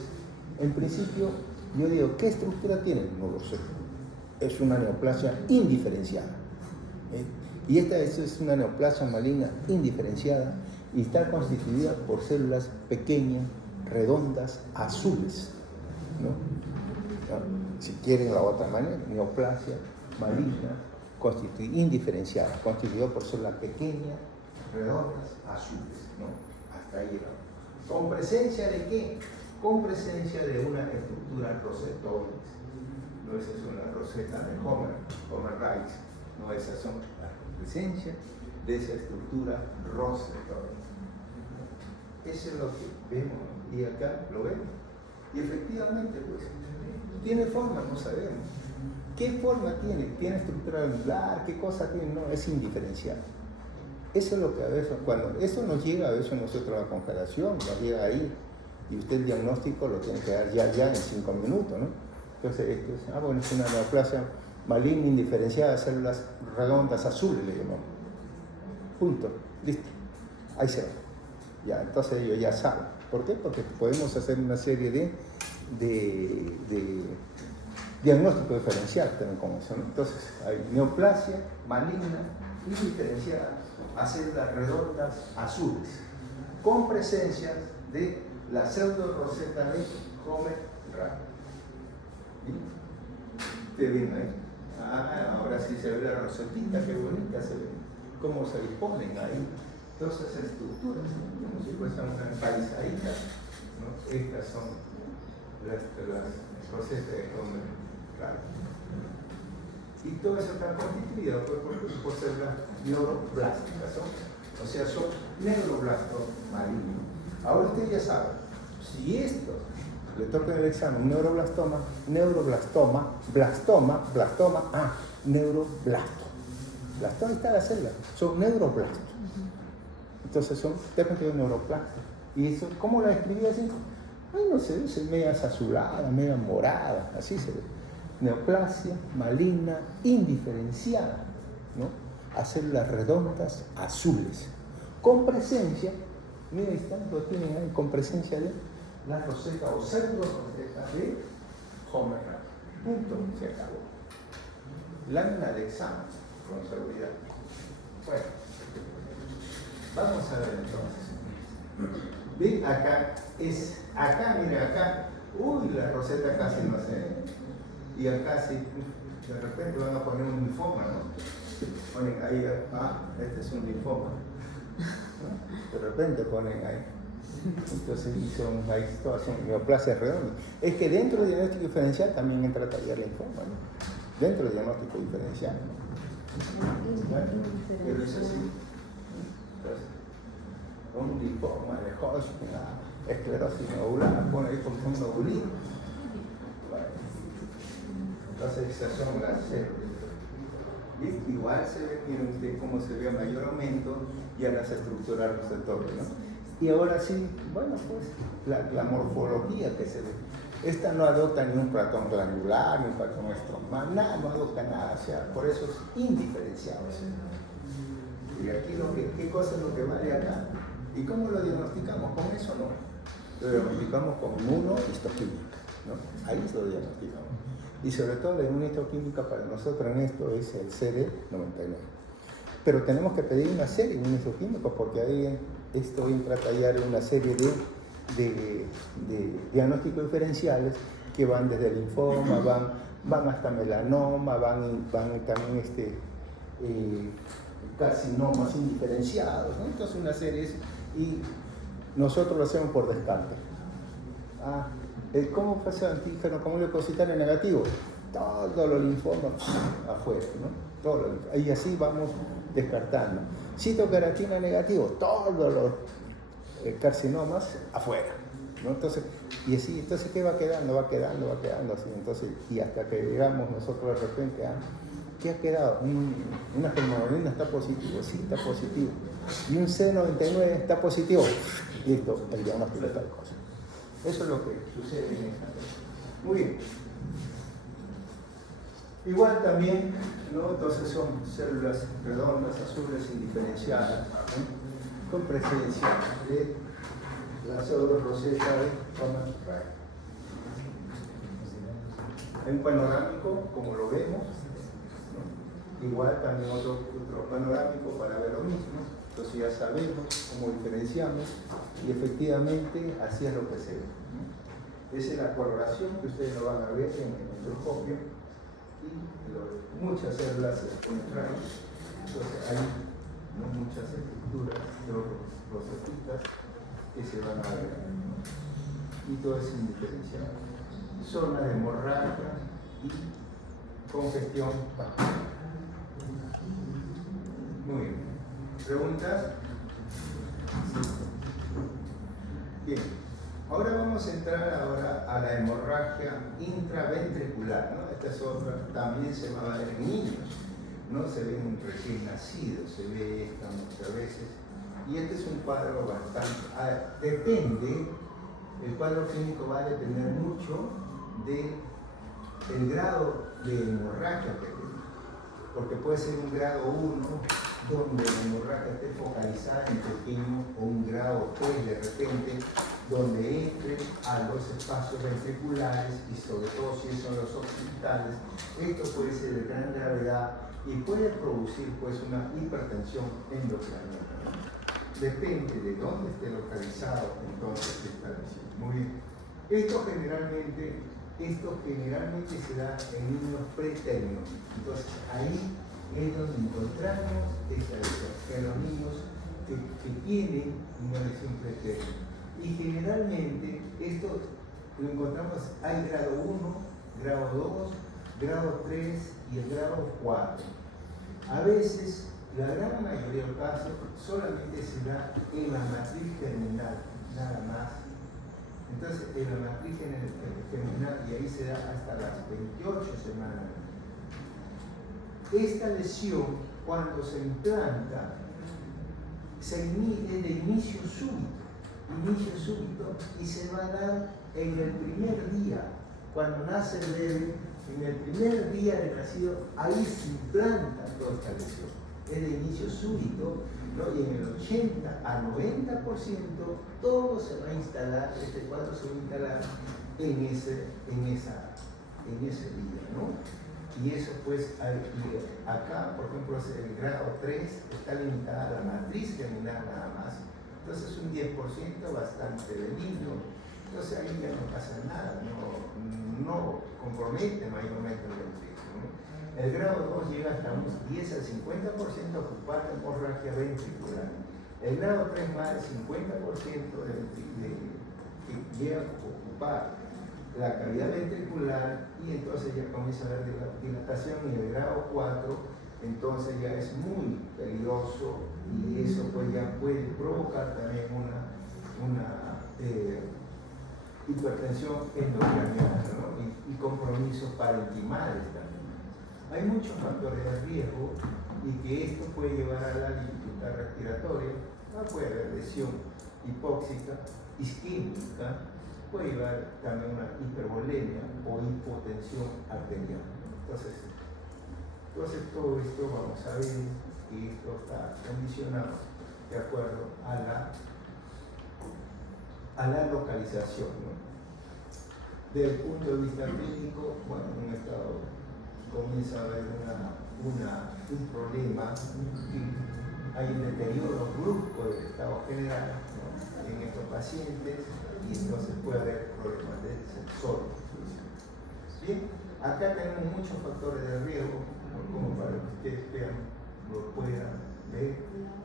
en principio, yo digo, ¿qué estructura tiene? No lo sé. Es una neoplasia indiferenciada. Y esta es una neoplasia maligna indiferenciada y está constituida por células pequeñas, redondas, azules, ¿no? Si quieren la otra manera, neoplasia maligna indiferenciada, constituida por células pequeñas, redondas, azules, ¿no? Hasta ahí llegamos. ¿Con presencia de qué? Con presencia de una estructura rosetoides. No, esa es una roseta de Homer Rice, no, esas son la presencia de esa estructura rosetoide. Eso es lo que vemos, y acá lo vemos. Y efectivamente, pues, tiene forma, no sabemos. ¿Qué forma tiene? ¿Tiene estructura granular? ¿Qué cosa tiene? No, es indiferencial. Eso es lo que a veces, cuando eso nos llega a veces nosotros a la congelación, nos llega ahí, y usted el diagnóstico lo tiene que dar ya en 5 minutos, ¿no? Entonces, es una neoplasia maligna indiferenciada de células redondas azules, le llamamos. Punto, listo. Ahí se va. Ya, entonces ellos ya saben. ¿Por qué? Porque podemos hacer una serie de diagnóstico diferencial también con eso, ¿no? Entonces, hay neoplasia maligna indiferenciada a células redondas azules, con presencia de la pseudoroseta de Homer Rice. ¿Ustedes ven ahí? Ahora sí se ve la rosetita, qué bonita se ve, cómo se disponen ahí todas esas estructuras, ¿no? Como si fuesen una palizadita, ¿no? Estas son las rosetas de Homer Rice. Y todo eso está constituido por células neuroblásticas, ¿no? O sea, son neuroblastos malignos. Ahora usted ya sabe, si esto le toca en el examen neuroblasto, blastoma está la célula, son neuroblastos. Entonces son técnicamente neuroplastos. ¿Y eso cómo la describí así? Ay, no sé, es media azulada, media morada, así se ve. Neoplasia maligna indiferenciada, ¿no? a células redondas azules, con presencia, miren, lo tienen ahí, con presencia de la roseta o pseudo-roseta de Homer. Punto, se acabó. Lámina de examen, con seguridad. Bueno, vamos a ver entonces. ¿Ven? Acá, miren, acá, uy, la roseta casi no se. Y acá sí, de repente van a poner un linfoma, ¿no? Ponen ahí, este es un linfoma. ¿No? De repente ponen ahí. Entonces ahí todas son neoplasias redondas. Es que dentro del diagnóstico diferencial también entra a tallar linfoma, ¿no? Dentro del diagnóstico diferencial, ¿no? Bueno, pero es así. Entonces, un linfoma de Hodgkin, esclerosis nodular, pone ahí con un nodulito. Bueno. Entonces esas son las células. ¿Viste? Igual se ve, miren ustedes cómo se ve a mayor aumento y a las estructuras receptores, ¿no? Y ahora sí, bueno, pues la morfología que se ve. Esta no adopta ni un patrón glandular, ni un patrón estromal, nada, no adopta nada, o sea, por eso es indiferenciado. Y aquí ¿qué cosa es lo que vale acá? ¿Y cómo lo diagnosticamos? Con eso no. Lo diagnosticamos con inmunohistoquímica, ¿no? Ahí lo diagnosticamos. Y sobre todo la inmunohistoquímica para nosotros en esto es el CD99. Pero tenemos que pedir una serie de inmunohistoquímicos porque ahí esto entra a tallar una serie de diagnósticos diferenciales que van desde el linfoma, van hasta melanoma, van también carcinomas indiferenciados, ¿no? Entonces una serie y nosotros lo hacemos por descarte. ¿Cómo pasa el antígeno? ¿Cómo leucocitario negativo? Todos los linfomas afuera, ¿no? Y así vamos descartando. Citokeratina negativo, todos los carcinomas afuera, ¿no? Entonces, y así, entonces, ¿qué va quedando? Va quedando así, entonces, y hasta que llegamos nosotros de repente a, ¿qué ha quedado? Una hemoglobina está positivo, sí, está positivo, y un C99 está positivo, listo, el diagnóstico de tal cosa. Eso es lo que sucede en esta. Muy bien. Igual también, ¿no? Entonces son células redondas, azules, indiferenciadas, ¿no? Con presencia de la pseudoroseta de Homer Wright. En panorámico, como lo vemos, ¿no? Igual también otro panorámico para ver lo mismo. Entonces ya sabemos cómo diferenciamos y efectivamente así es lo que se ve, ¿no? Esa es la coloración que ustedes lo van a ver en el microscopio. Y muchas células se encuentran, entonces hay muchas estructuras de rosetitas que se van a ver, y todo es indiferenciado. Zona de hemorragia y congestión vaginal. Muy bien. ¿Preguntas? Bien. Ahora vamos a entrar a la hemorragia intraventricular, ¿no? Esta es otra, también se va a ver en niños, ¿no? Se ve en recién nacidos, se ve esta muchas veces. Y este es un cuadro bastante, depende, el cuadro clínico va a depender mucho del grado de hemorragia que tiene, porque puede ser un grado 1, donde la hemorragia esté focalizada en pequeño, o un grado 3 de repente, donde entre a los espacios ventriculares y sobre todo si son los occipitales. Esto puede ser de gran gravedad y puede producir pues una hipertensión endocraniana. Depende de dónde esté localizado entonces esta lesión. Muy bien. Esto generalmente se da en niños pretérinos. Entonces ahí es donde encontramos esta lesión, en los niños que tienen una lesión pretérina. Y generalmente esto lo encontramos, hay grado 1, grado 2, grado 3 y el grado 4. A veces, la gran mayoría de los casos, solamente se da en la matriz germinal, nada más. Entonces, en la matriz germinal, y ahí se da hasta las 28 semanas. Esta lesión, cuando se implanta, es de inicio súbito, y se va a dar en el primer día, cuando nace el bebé, en el primer día de nacido, ahí se implanta toda esta lesión. es de inicio súbito, ¿no? Y en el 80 a 90% todo se va a instalar, este cuadro se va a instalar en ese día, ¿no? Y eso pues, acá, por ejemplo, el grado 3 está limitada a la matriz germinal nada más. Entonces un 10% bastante benigno. Entonces ahí ya no pasa nada, no compromete mayormente el ventrículo, ¿no? El grado 2 llega hasta un 10 al 50% a ocupar la hemorragia ventricular. El grado 3 más del 50% que llega a ocupar la cavidad ventricular, y entonces ya comienza a haber dilatación, y el grado 4 entonces ya es muy peligroso, y eso pues ya puede provocar también una hipertensión endocraniana, ¿no? y compromisos parenquimales también. Hay muchos factores de riesgo, y que esto puede llevar a la dificultad respiratoria, puede haber lesión hipóxica, isquémica, puede llevar también una hipervolemia o hipotensión arterial. Entonces todo esto vamos a ver que esto está condicionado de acuerdo a la localización, ¿no? Desde el punto de vista clínico, bueno, en un estado comienza a haber un problema, hay un deterioro brusco del estado general, ¿no? En estos pacientes, y entonces puede haber problemas de sensor. Bien, acá tenemos muchos factores de riesgo, ¿no? Como para que ustedes vean, lo puedan ver,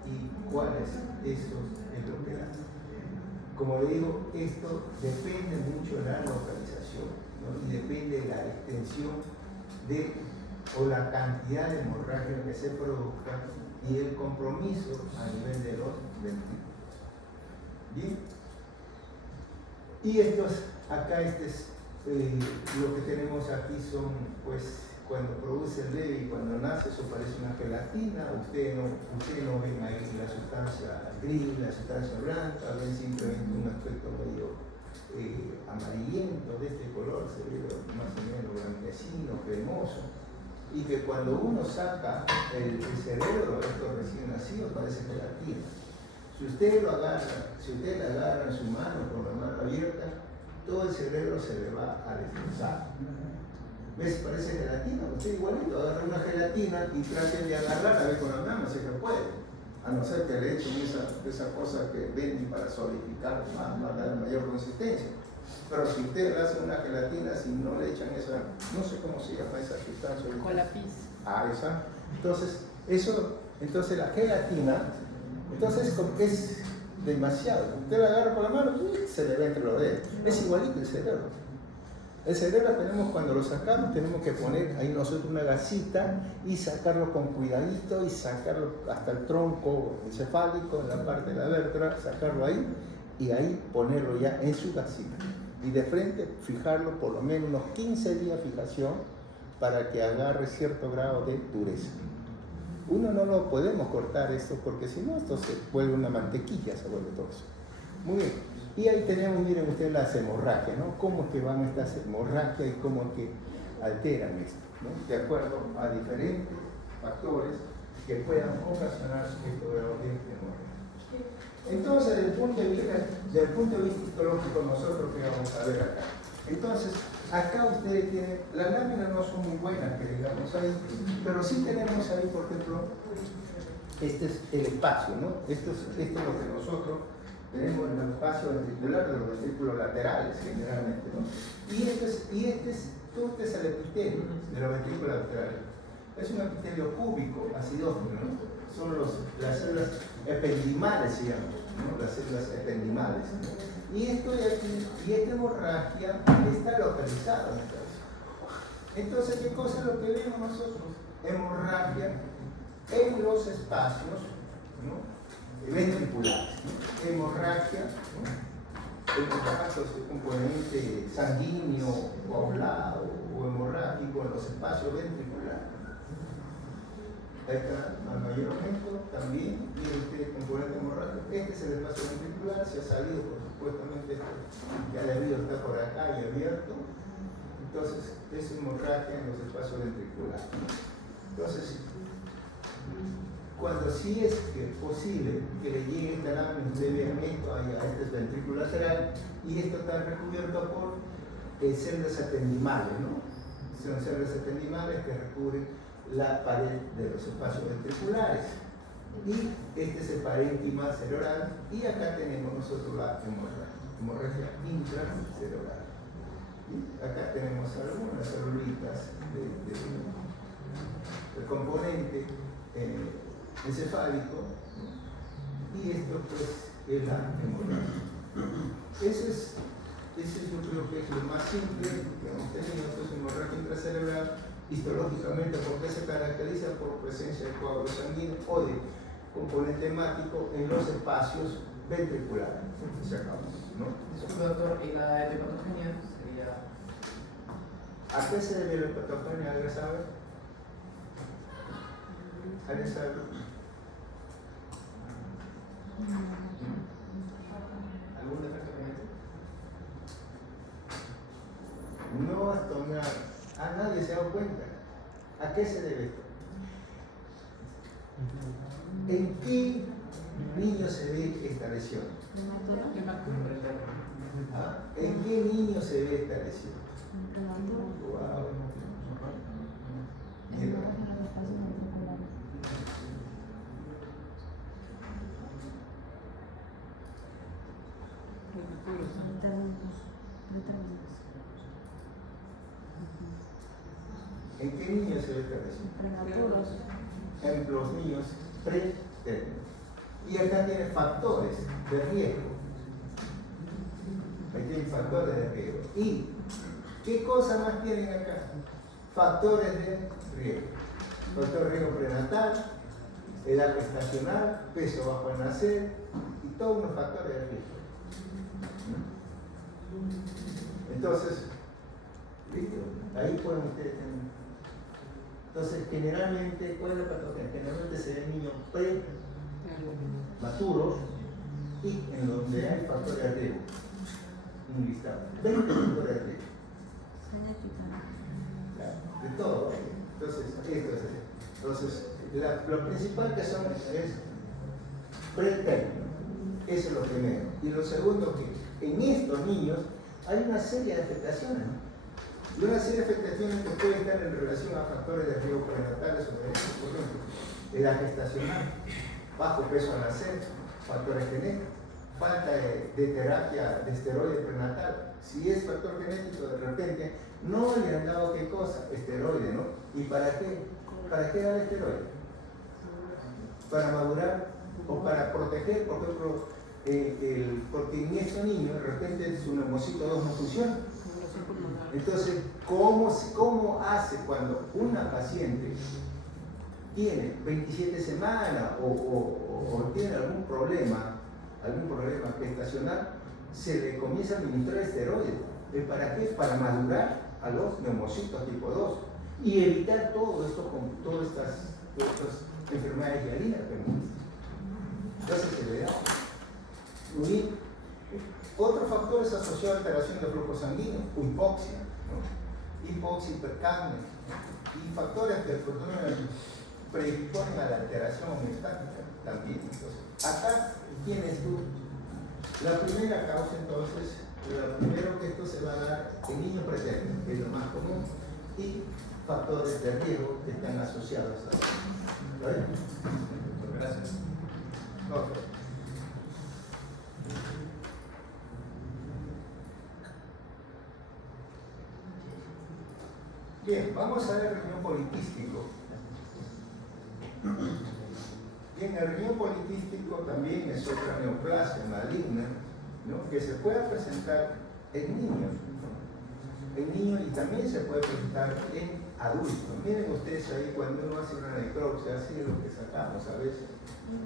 y cuáles esos es lo que dan. Como le digo, esto depende mucho de la localización, ¿no? Y depende de la extensión o la cantidad de hemorragia que se produzca, y el compromiso a nivel de los ventrículos. Bien, y acá lo que tenemos aquí son, pues, cuando produce el bebé y cuando nace, eso parece una gelatina. Ustedes no ven ahí la sustancia gris, la sustancia blanca, ven simplemente un aspecto medio amarillento de este color, se ve más o menos blanquecino, cremoso, y que cuando uno saca el cerebro de estos recién nacidos parece gelatina. Si usted la agarra en su mano con la mano abierta, todo el cerebro se le va a destrozar. ¿Ves? Parece gelatina. Usted igualito agarra una gelatina y trate de agarrarla, a ver con la mano, si que puede. A no ser que le echen esa cosa que venden para solidificar, para dar mayor consistencia. Pero si usted le hace una gelatina, si no le echan esa, no sé cómo se llama esa sustancia. Colapis. Esa. Entonces la gelatina, es demasiado. Usted la agarra por la mano, se le ve entre los dedos. Es igualito el cerebro. El cerebro tenemos, cuando lo sacamos, tenemos que poner ahí nosotros una gasita y sacarlo con cuidadito, y sacarlo hasta el tronco encefálico, en la parte de la vértebra, sacarlo ahí, y ahí ponerlo ya en su gasita. Y de frente fijarlo por lo menos unos 15 días fijación, para que agarre cierto grado de dureza. Uno no lo podemos cortar esto, porque si no, esto se vuelve una mantequilla, se vuelve todo eso. Muy bien. Y ahí tenemos, miren ustedes, las hemorragias, ¿no? Cómo es que van estas hemorragias y cómo es que alteran esto, ¿no? De acuerdo a diferentes factores que puedan ocasionar estos grados de hemorragia. Entonces, desde el punto de vista histológico, nosotros que vamos a ver acá. Entonces, acá ustedes tienen, las láminas no son muy buenas, que digamos ahí, pero sí tenemos ahí, por ejemplo, este es el espacio, ¿no? Esto es lo que nosotros tenemos en el espacio ventricular de los ventrículos laterales, generalmente, ¿no? Y este es el epitelio de los ventrículos laterales. Es un epitelio cúbico, acidófilo, ¿no? Son las células ependimales, se llaman, ¿no? Las células ependimales, ¿no? Y esto de aquí, y esta hemorragia está localizada en esta zona. Entonces, ¿qué cosa es lo que vemos nosotros? Hemorragia en los espacios, ¿no? Ventriculares, ¿no? Hemorragia, ¿no? En los casos de componente sanguíneo coagulado o hemorrágico en los espacios ventriculares. Acá, al mayor aumento, también tiene usted componente hemorrágico. Este es el espacio ventricular, se ha salido, por supuestamente, ya debido está por acá y abierto. Entonces, es hemorragia en los espacios ventriculares. Entonces, cuando sí es posible que le llegue esta lámina, ustedes vean esto, este es ventrículo lateral, y esto está recubierto por celdas apendimales, ¿no? Son celdas apendimales que recubren la pared de los espacios ventriculares. Y este es el parénquima cerebral, y acá tenemos nosotros la hemorragia intracerebral. Y acá tenemos algunas celulitas del componente encefálico, y esto pues es la hemorragia. Ese es yo creo que es lo más simple que hemos tenido. Esto es hemorragia intracerebral histológicamente, porque se caracteriza por presencia de coágulo sanguíneo o de componente hemático en los espacios ventriculares. Se acabó, ¿no? Disculpe, doctor, ¿y la hepatogenia sería? ¿A qué se debe la hepatogenia? ¿Alguien sabe? ¿Alguien sabe? ¿Algún defecto genético? No has tomado. Nadie se ha dado cuenta. ¿A qué se debe esto? ¿En qué niño se ve esta lesión? ¿Ah? ¿En qué niño se ve esta lesión? Wow. Mira. ¿En qué niños se ve esta lesión? En los niños pretérminos. Y acá tiene factores de riesgo. Aquí tienen factores de riesgo. ¿Y qué cosas más tienen acá? Factores de riesgo. Factor de riesgo prenatal, edad gestacional, peso bajo al nacer y todos los factores de riesgo. Entonces, ¿listo? Ahí pueden ustedes tener. Entonces, generalmente, ¿cuál es la patología? Generalmente se ven niños prematuros y en donde hay factores de riesgo. Un listado. 20 factores de riesgo. De todo. Entonces, esto es así. Entonces, lo principal que son es pretérmino. Eso es lo primero. Y lo segundo, que en estos niños hay una serie de afectaciones, ¿no? Y una serie de afectaciones que pueden estar en relación a factores de riesgo prenatales o genéticos, por ejemplo, edad gestacional, bajo peso al nacer, factores genéticos, falta de terapia de esteroide prenatal. Si es factor genético, de repente no le han dado qué cosa, esteroide, ¿no? ¿Y para qué? ¿Para qué dar esteroide? Para madurar o para proteger, por ejemplo, porque en estos niños de repente su neumocito 2 no funciona. Entonces, ¿cómo hace cuando una paciente tiene 27 semanas o tiene algún problema gestacional, se le comienza a administrar esteroides? ¿Para qué? Para madurar a los neumocitos tipo 2 y evitar todo esto con todas estas enfermedades hialinas. Entonces se le da. Y otro factor es asociado a alteración del flujo sanguíneo, hipoxia, ¿no? Hipoxia, hipercapnia, ¿no? Y factores que predisponen a la alteración homeostática también. Entonces, acá tienes tú la primera causa. Entonces, lo primero que esto se va a dar en niños pretérminos, que es lo más común, y factores de riesgo que están asociados a eso. ¿Vale? Gracias. Okay. Bien, vamos a ver el riñón poliquístico. Bien, el riñón poliquístico también es otra neoplasia maligna, ¿no? Que se puede presentar en niños, ¿no? En niños, y también se puede presentar en adultos. Miren ustedes ahí cuando uno hace una necropsia, así es lo que sacamos a veces,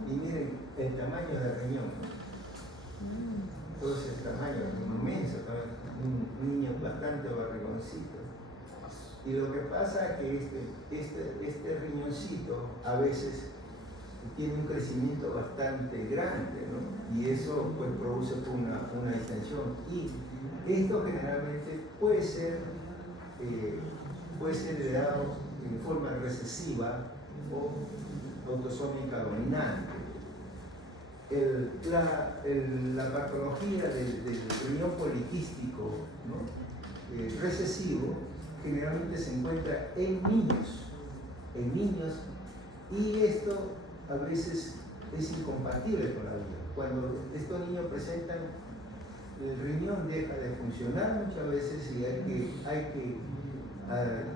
y miren el tamaño del riñón, ¿no? Entonces el tamaño es inmenso, un niño bastante barrigoncito. Y lo que pasa es que este riñoncito a veces tiene un crecimiento bastante grande, ¿no? Y eso pues produce una distensión. Y esto generalmente puede ser heredado en forma recesiva o autosómica dominante. La patología del riñón poliquístico, ¿no? Recesivo generalmente se encuentra en niños, y esto a veces es incompatible con la vida. Cuando estos niños presentan, el riñón deja de funcionar muchas veces y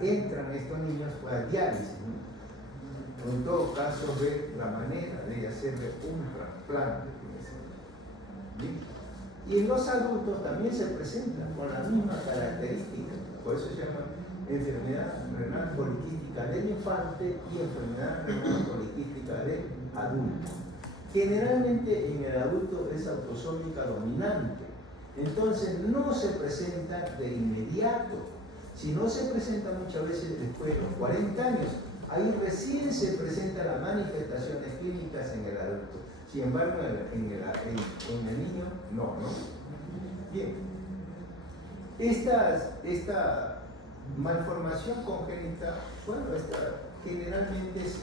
entran estos niños a diálisis, ¿no? En todo caso, ver la manera de hacerle un trasplante. ¿Bien? Y en los adultos también se presentan con la misma característica, por eso se llama enfermedad renal poliquística del infante y enfermedad renal poliquística del adulto. Generalmente en el adulto es autosómica dominante, entonces no se presenta de inmediato. Si no se presenta muchas veces después de los 40 años, ahí recién se presentan las manifestaciones clínicas en el adulto. Sin embargo, en el niño, no. Bien. Esta malformación congénita, bueno, generalmente es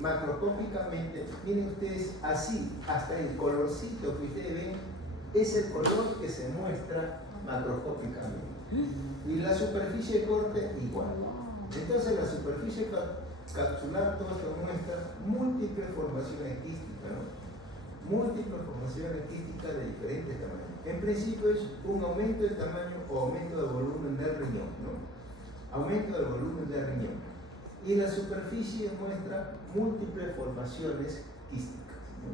macroscópicamente, miren ustedes, así, hasta el colorcito que ustedes ven, es el color que se muestra macroscópicamente. Y la superficie de corte igual. Entonces la superficie capsular, todo esto muestra múltiples formaciones quísticas, ¿no? Múltiples formaciones quísticas de diferentes tamaños. En principio es un aumento de tamaño o aumento de volumen del riñón, ¿no? Aumento del volumen del riñón. Y la superficie muestra múltiples formaciones quísticas, ¿no?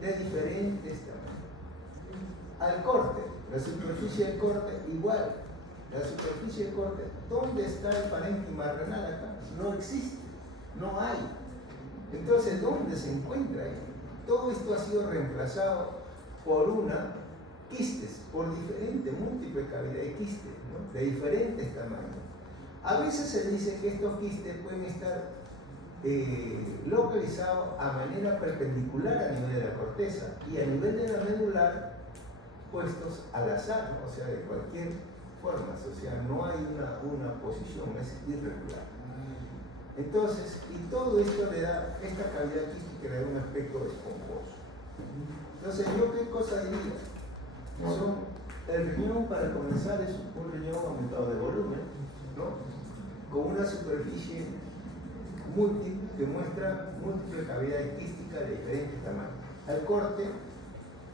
De diferentes tamaños. Al corte, la superficie del corte igual. La superficie del corte, ¿dónde está el parénquima renal acá? No existe, no hay. Entonces, ¿dónde se encuentra ahí? Todo esto ha sido reemplazado por quistes, por múltiples cavidades de quistes, ¿no? De diferentes tamaños. A veces se dice que estos quistes pueden estar localizados a manera perpendicular a nivel de la corteza y a nivel de la medular puestos al azar, ¿no? O sea, de cualquier forma, o sea, no hay una posición, es irregular. Entonces, y todo esto le da, esta cavidad quística le da un aspecto descompuesto. Entonces, ¿yo qué cosa diría? El riñón, para comenzar, es un riñón aumentado de volumen, ¿no? Con una superficie que muestra múltiples cavidades quísticas de diferentes tamaños. Al corte,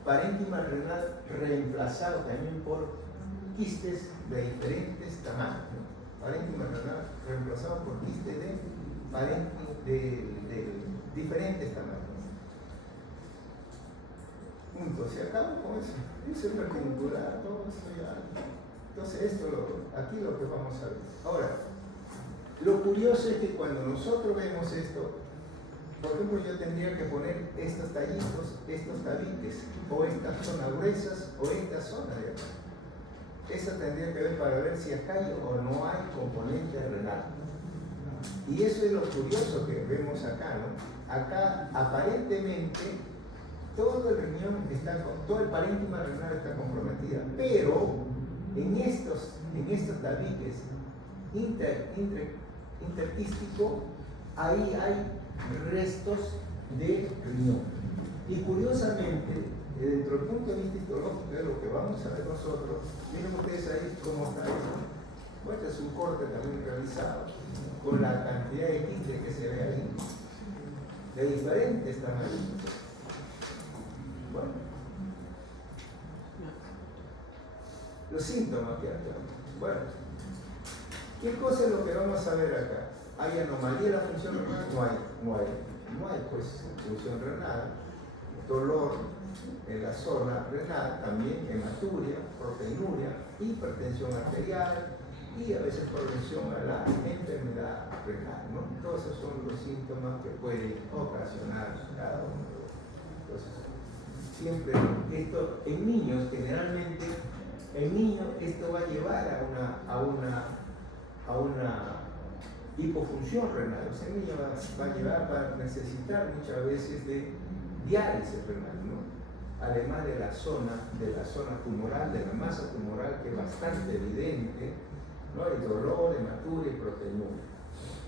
parénquima renal reemplazado también por quistes de diferentes tamaños, ¿no? Parénquima renal reemplazado por quistes de diferentes tamaños. Punto, se acaba con eso. Eso es perpendicular, todo eso ya. Entonces, aquí lo que vamos a ver. Ahora, lo curioso es que cuando nosotros vemos esto, por ejemplo, yo tendría que poner estos tallitos, estos tabiques, o estas zonas gruesas, o esta zona de acá. Esa tendría que ver para ver si acá hay o no hay componente renal. Y eso es lo curioso que vemos acá, ¿no? Acá, aparentemente, todo el riñón todo el parénquima renal está comprometida, pero en estos tabiques interquístico, ahí hay restos de riñón. Y curiosamente, dentro del punto de vista histológico de lo que vamos a ver nosotros, miren ustedes ahí cómo está esto. Bueno, es un corte también realizado con la cantidad de quistes que se ve ahí, de diferentes tamaños. Bueno, los síntomas que hay. Bueno, ¿qué cosa es lo que vamos a ver acá? ¿Hay anomalía en la función renal? No hay pues función renal, dolor en la zona renal, también hematuria, proteinuria, hipertensión arterial y a veces progresión a la enfermedad renal, ¿no? Todos esos son los síntomas que pueden ocasionar cada uno de ellos. Entonces, siempre esto en niños, generalmente en niños esto va a llevar a una hipofunción renal. O sea, el niño va a llevar a necesitar muchas veces de diálisis renal, ¿no? Además de la zona tumoral, de la masa tumoral, que es bastante evidente, ¿no? El dolor, hematuria y proteinuria,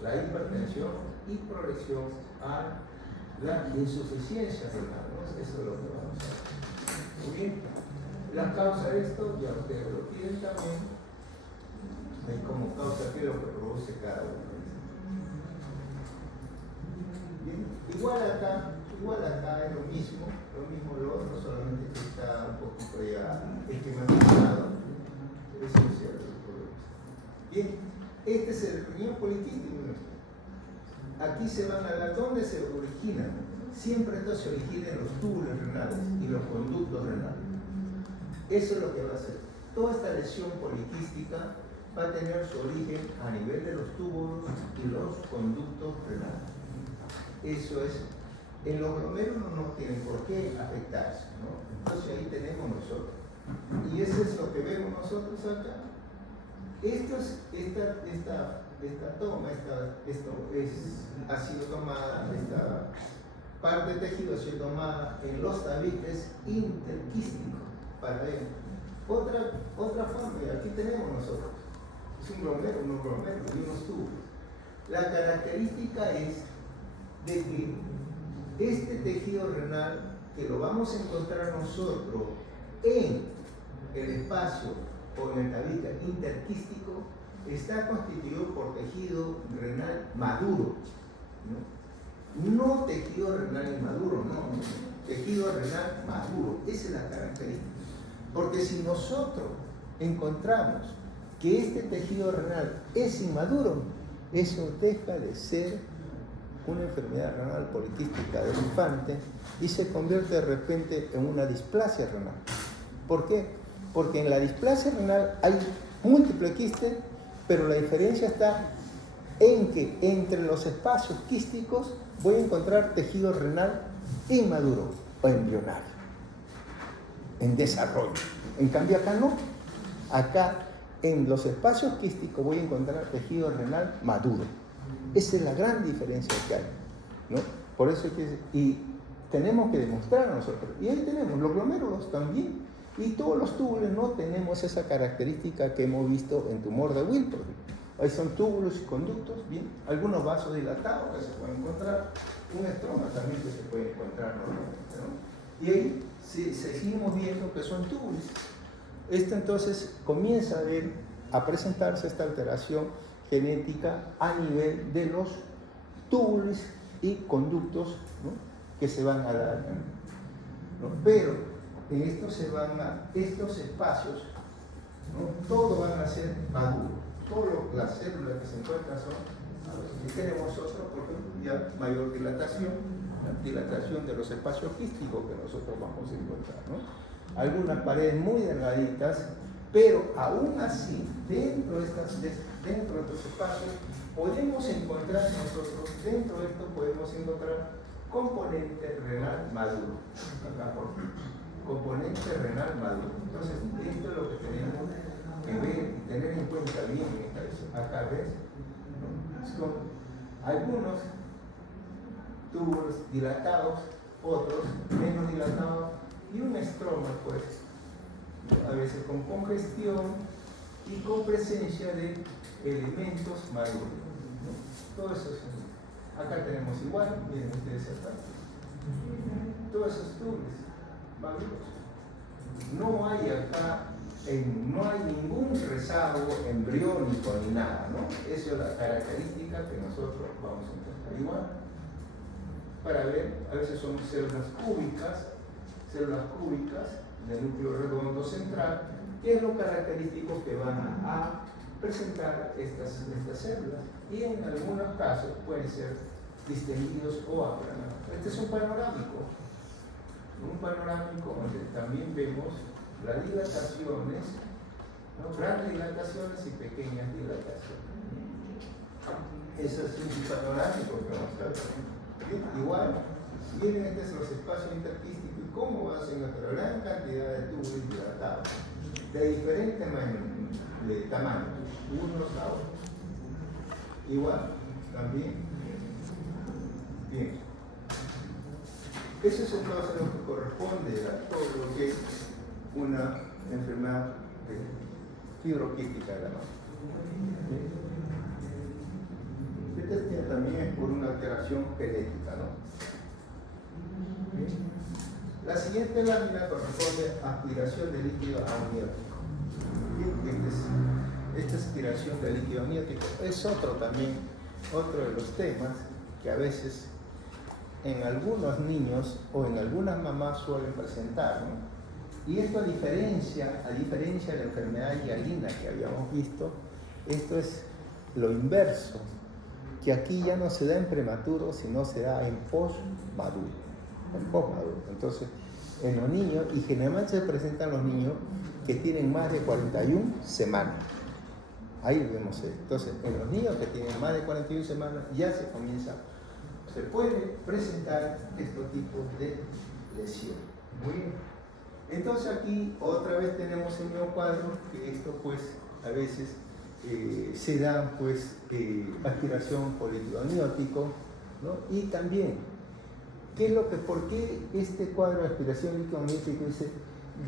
la hipertensión y progresión a la insuficiencia renal, ¿no? Eso es lo que vamos a ver. Muy bien. La causa de esto, ya ustedes lo tienen también, hay como causa que lo que produce cada uno. Bien. Igual acá es lo mismo lo otro, solamente que está un poquito ya esquematizado. Eso es cierto. Bien, este es el riñón poliquístico. Aquí se van a hablar dónde se originan. Siempre esto se origina en los túbulos renales y los conductos renales. Eso es lo que va a hacer. Toda esta lesión poliquística va a tener su origen a nivel de los túbulos y los conductos renales. Eso es. En los glomérulos no tienen por qué afectarse, ¿no? Entonces ahí tenemos nosotros. Y eso es lo que vemos nosotros acá. Esto ha sido tomada, esta parte de tejido ha sido tomada en los tabiques interquísticos para ver. Otra forma, y aquí tenemos nosotros, es un glomérulo y unos túbulos. La característica es de que este tejido renal, que lo vamos a encontrar nosotros en el espacio o en el tabique interquístico, está constituido por tejido renal maduro, no tejido renal inmaduro, no, tejido renal maduro. Esa es la característica. Porque si nosotros encontramos que este tejido renal es inmaduro, eso deja de ser una enfermedad renal poliquística del infante y se convierte de repente en una displasia renal. ¿Por qué? Porque en la displasia renal hay múltiple quiste, pero la diferencia está en que entre los espacios quísticos voy a encontrar tejido renal inmaduro o embrionario, en desarrollo. En cambio acá no. Acá en los espacios quísticos voy a encontrar tejido renal maduro. Esa es la gran diferencia que hay, ¿no? Por eso y tenemos que demostrar nosotros. Y ahí tenemos los glomérulos también. Y todos los túbulos no tenemos esa característica que hemos visto en tumor de Wilford. Ahí son túbulos y conductos, bien. Algunos vasos dilatados que se pueden encontrar. Un estroma también que se puede encontrar normalmente, ¿no? Y ahí seguimos viendo que son túbulos. Entonces comienza a presentarse esta alteración genética a nivel de los túbulos y conductos, ¿no? Que se van a dar, ¿no? Pero en estos espacios, ¿no? Todos van a ser maduros. Todas las células que se encuentran son, aquí tenemos nosotros, por ejemplo, ya mayor dilatación, la dilatación de los espacios quísticos que nosotros vamos a encontrar, ¿no? Algunas paredes muy delgaditas, pero aún así, dentro de estos espacios, podemos encontrar nosotros, dentro de esto podemos encontrar componente renal maduro. Acá, componente renal maduro. Entonces, esto es lo que tenemos que ver y tener en cuenta bien en esta visión. Acá ves, ¿no? Algunos túbulos dilatados, otros menos dilatados, y un estroma, pues, a veces con congestión y con presencia de elementos maduros, ¿no? Todo eso es. Acá tenemos igual, miren ustedes acá, todos esos túbulos maduros. No hay acá, no hay ningún rezago embriónico ni nada, ¿no? Esa es la característica que nosotros vamos a encontrar igual. Para ver, a veces son células cúbicas del núcleo redondo central, que es lo característico que van a presentar estas células. Y en algunos casos pueden ser distendidos o aplanados. Este es un panorámico donde también vemos las dilataciones, ¿no? Grandes dilataciones y pequeñas dilataciones. Ese es un panorámico que vamos a ver. Igual, miren, estos son los espacios interquísticos y cómo va a ser nuestra gran cantidad de túbulos dilatados, de diferentes tamaños, unos a otros. Igual, también. Bien. Eso es entonces lo que corresponde a todo lo que es una enfermedad fibroquística de la mano. Esta también es por una alteración genética, ¿no? La siguiente lámina corresponde a aspiración de líquido amniótico. Esta aspiración de líquido amniótico es otro de los temas que a veces en algunos niños o en algunas mamás suelen presentar, ¿no? Y esto a diferencia de la enfermedad hialina que habíamos visto, esto es lo inverso, que aquí ya no se da en prematuro, sino se da en posmaduro. Entonces, en los niños, y generalmente se presentan los niños que tienen más de 41 semanas. Ahí vemos esto. Entonces, en los niños que tienen más de 41 semanas ya se puede presentar este tipo de lesión. Muy bien. Entonces aquí otra vez tenemos el mismo cuadro, que esto pues a veces se da pues aspiración por líquido amniótico, ¿no? Y también, ¿por qué este cuadro de aspiración líquido amniótico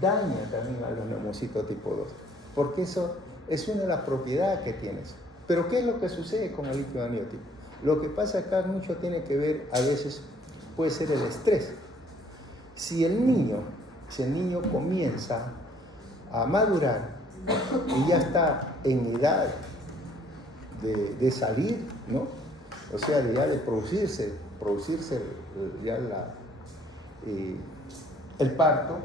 daña también a los neumocitos tipo 2? Porque eso es una de las propiedades que tienes. Pero ¿qué es lo que sucede con el líquido amniótico? Lo que pasa acá mucho tiene que ver, a veces puede ser el estrés. Si el niño comienza a madurar y ya está en edad de salir, ¿no? O sea, ya de producirse ya el parto,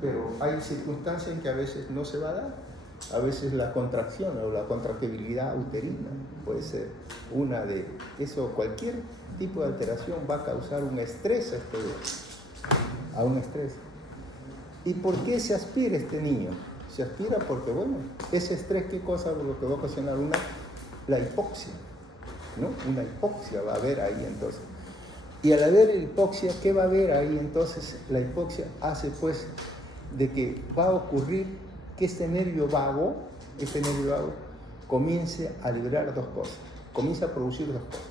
pero hay circunstancias en que a veces no se va a dar. A veces la contracción o la contractibilidad uterina puede ser una de eso. Cualquier tipo de alteración va a causar un estrés a un estrés. ¿Y por qué se aspira este niño? Se aspira porque, bueno, ese estrés, ¿qué cosa? Lo que va a ocasionar la hipoxia, ¿no? Una hipoxia va a haber ahí entonces. Y al haber hipoxia, ¿qué va a haber ahí entonces? La hipoxia hace pues de que va a ocurrir que este nervio vago comience a liberar dos cosas, comienza a producir dos cosas.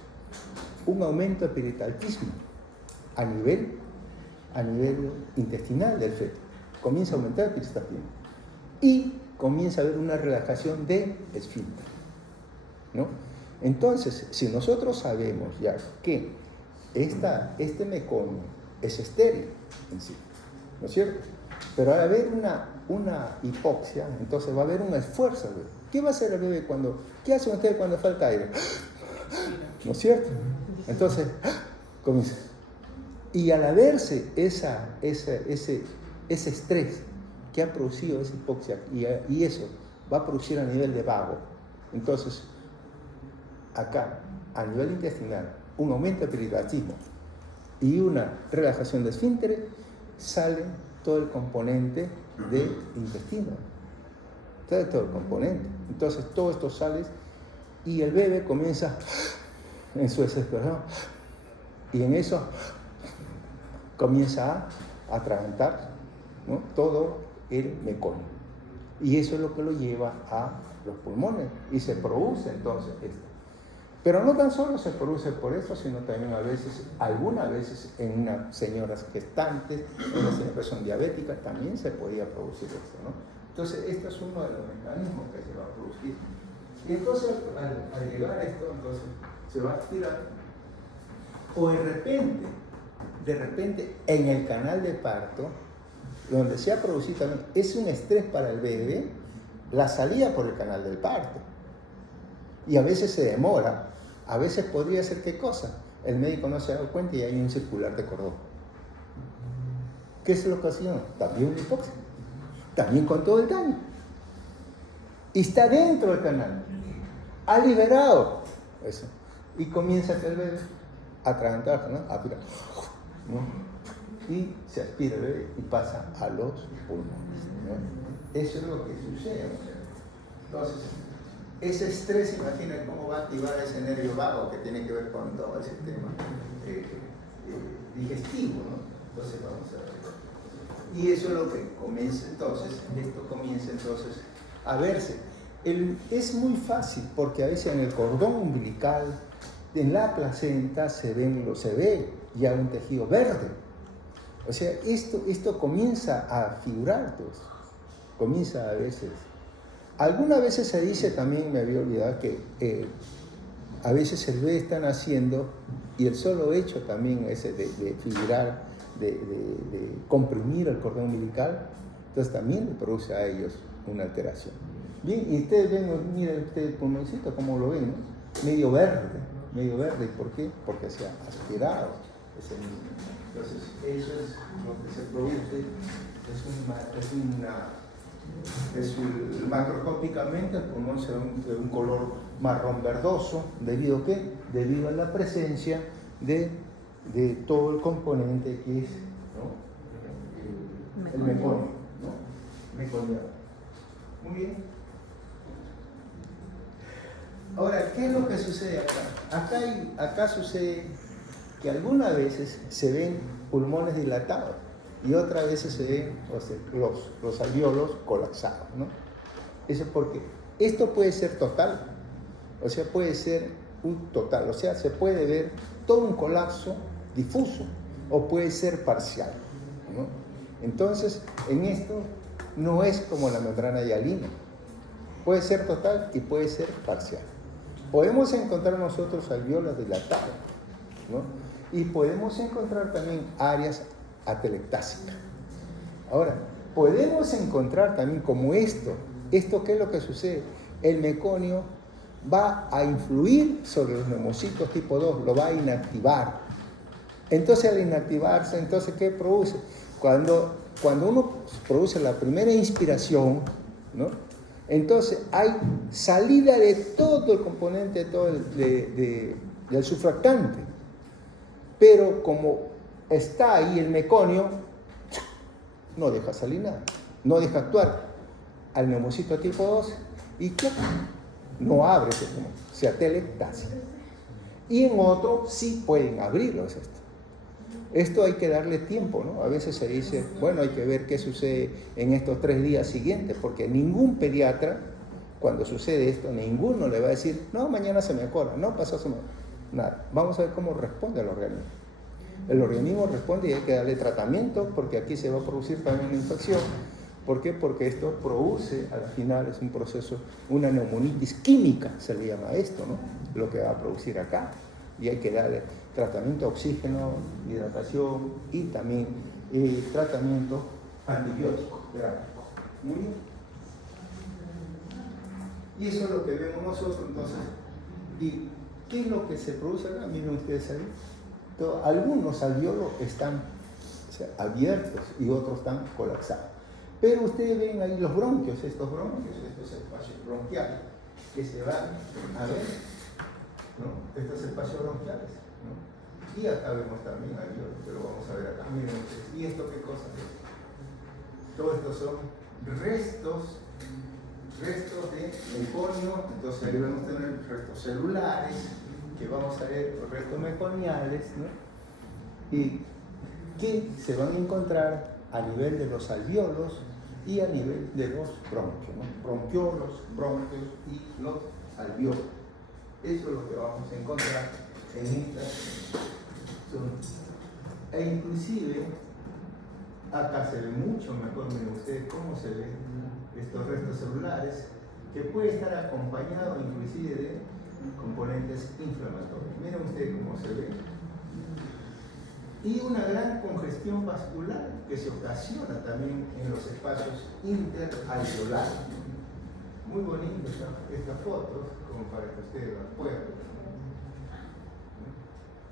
Un aumento de peritaltismo a nivel intestinal del feto, comienza a aumentar el peritaltismo y comienza a haber una relajación del esfínter, ¿no? Entonces, si nosotros sabemos ya que este meconio es estéril en sí, ¿no es cierto? Pero al haber una hipoxia, entonces va a haber un esfuerzo al bebé. ¿Qué va a hacer el bebé qué hace usted cuando falta aire? ¿No es cierto? Entonces, comienza. Y al haberse ese estrés que ha producido esa hipoxia, y eso va a producir a nivel de vago, entonces, acá, a nivel intestinal, un aumento de peritaltismo y una relajación de esfínteres, sale todo el componente del intestino. Todo el componente. Entonces, todo esto sale y el bebé comienza en su desesperación. Y en eso comienza a atragantar, ¿no? Todo el meconio. Y eso es lo que lo lleva a los pulmones. Y se produce entonces esto. Pero no tan solo se produce por eso, sino también algunas veces en unas señoras gestantes, en las señoras que son diabéticas, también se podía producir esto, ¿no? Entonces, este es uno de los mecanismos que se va a producir. Y entonces, al llegar a esto, entonces, se va a aspirar, o de repente, en el canal de parto, donde se ha producido también, es un estrés para el bebé, la salida por el canal del parto. Y a veces se demora. A veces podría ser ¿qué cosa? El médico no se ha dado cuenta y hay un circular de cordón. ¿Qué es lo que ocasiona? También una hipoxia. También con todo el daño. Y está dentro del canal. Ha liberado eso. Y comienza el bebé a atragantarse, ¿no? A aspirar, ¿no? Y se aspira el bebé y pasa a los pulmones, ¿no? Eso es lo que sucede. Entonces, ese estrés, imaginen cómo va a activar ese nervio vago que tiene que ver con todo el sistema digestivo, ¿no? Entonces vamos a ver. Y eso es lo que comienza entonces, a verse. Es muy fácil porque a veces en el cordón umbilical, en la placenta se ve ya un tejido verde. O sea, esto comienza a figurar, pues, comienza a veces. Algunas veces se dice también, me había olvidado, que a veces el bebé está naciendo y el solo hecho también ese de fibrar, de comprimir el cordón umbilical, entonces también le produce a ellos una alteración. Bien, y ustedes ven, miren ustedes el pulmoncito, ¿cómo lo ven? ¿No? Medio verde. ¿Y por qué? Porque se ha aspirado ese niño. Entonces, eso es lo que se produce, macroscópicamente el pulmón se ve de un color marrón verdoso, ¿debido a qué? Debido a la presencia de todo el componente que es, ¿no? el meconio, ¿no? Meconiano. Muy bien. Ahora, ¿qué es lo que sucede acá? Acá sucede que algunas veces se ven pulmones dilatados y otras veces se ven los alvéolos colapsados, ¿no? Eso porque esto puede ser total, o sea, puede ser un total, o sea, se puede ver todo un colapso difuso o puede ser parcial, ¿no? Entonces, en esto no es como la membrana hialina, puede ser total y puede ser parcial. Podemos encontrar nosotros alvéolos dilatados, ¿no? Y podemos encontrar también áreas atelectásicas. Ahora, podemos encontrar también como esto ¿qué es lo que sucede? El meconio va a influir sobre los neumocitos tipo 2, lo va a inactivar. Entonces, al inactivarse, entonces, ¿qué produce? Cuando uno produce la primera inspiración, ¿no? Entonces hay salida de todo el componente del surfractante. Pero como está ahí el meconio, no deja salir nada, no deja actuar al neumocito tipo 2 y claro, no abre ese pulmón, se atelectasia. Y en otro sí pueden abrirlo. Esto hay que darle tiempo, ¿no? A veces se dice, bueno, hay que ver qué sucede en estos 3 días siguientes, porque ningún pediatra, cuando sucede esto, ninguno le va a decir, no, mañana se me acora, no pasó semana, nada. Vamos a ver cómo responde el organismo. El organismo responde y hay que darle tratamiento, porque aquí se va a producir también una infección. ¿Por qué? Porque esto produce, al final es un proceso, una neumonitis química, se le llama esto, ¿no? Lo que va a producir acá. Y hay que darle tratamiento de oxígeno, hidratación y también tratamiento antibiótico gráfico. Muy bien. Y eso es lo que vemos nosotros. Entonces, ¿y qué es lo que se produce acá? Miren ustedes ahí. Algunos alvéolos están abiertos y otros están colapsados. Pero ustedes ven ahí los bronquios, estos espacios bronquiales que se van a ver, ¿no? Estos espacios bronquiales, ¿no? Y acá vemos también alvéolos, que lo vamos a ver acá. Miren ustedes, ¿y esto qué cosa es? Todos estos son restos de meconio. Entonces ahí vamos a tener restos celulares, que vamos a ver los restos meconiales, ¿no? Y que se van a encontrar a nivel de los alvéolos y a nivel de los bronquios, ¿no? Bronquiolos, bronquios y los alvéolos. Eso es lo que vamos a encontrar en estas zonas. E inclusive, acá se ve mucho mejor, miren ustedes cómo se ven estos restos celulares, que puede estar acompañado inclusive de componentes inflamatorios. Miren ustedes cómo se ve. Y una gran congestión vascular que se ocasiona también en los espacios interalveolares. Muy bonita esta foto, como para que ustedes la puedan ver.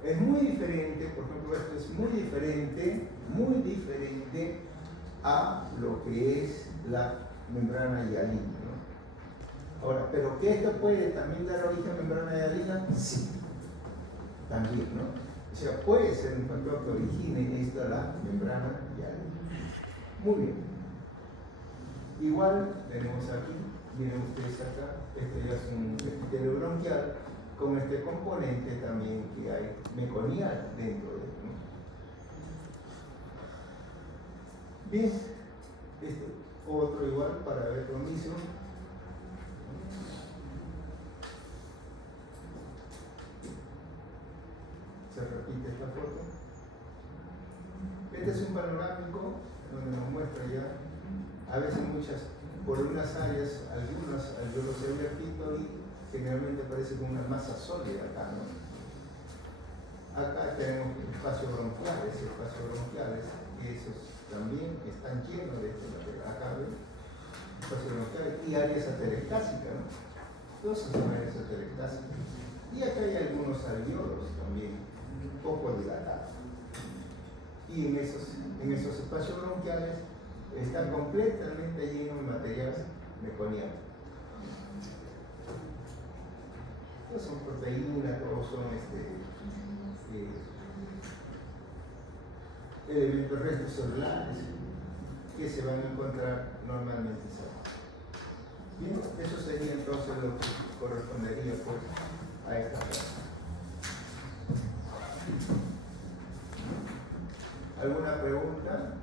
Es muy diferente, por ejemplo, esto es muy diferente a lo que es la membrana hialina, ¿no? Ahora, ¿pero que esto puede también dar origen a membrana hialina? Sí, también, ¿no? O sea, puede ser un factor que origine esto la membrana hialina. Muy bien. Igual tenemos aquí, miren ustedes acá, este ya es un epitelio bronquial con este componente también que hay meconial dentro de él, ¿no? Bien, este otro igual para ver lo mismo. Se repite esta foto. Este es un panorámico donde nos muestra ya a veces por unas áreas, algunos alvéolos abiertitos y generalmente aparece como una masa sólida acá, ¿no? Acá tenemos espacios bronquiales, que esos también están llenos de este material. Acá ven, espacios bronquiales y áreas atelectásicas, ¿no? Todas son áreas atelectásicas. Y acá hay algunos alveolos también, un poco dilatados. Y en esos espacios bronquiales está completamente lleno de material meconiano. Todos son proteínas, todos son elementos restos celulares que se van a encontrar normalmente en esa. Bien, eso sería entonces lo que correspondería pues a esta clase. ¿Alguna pregunta?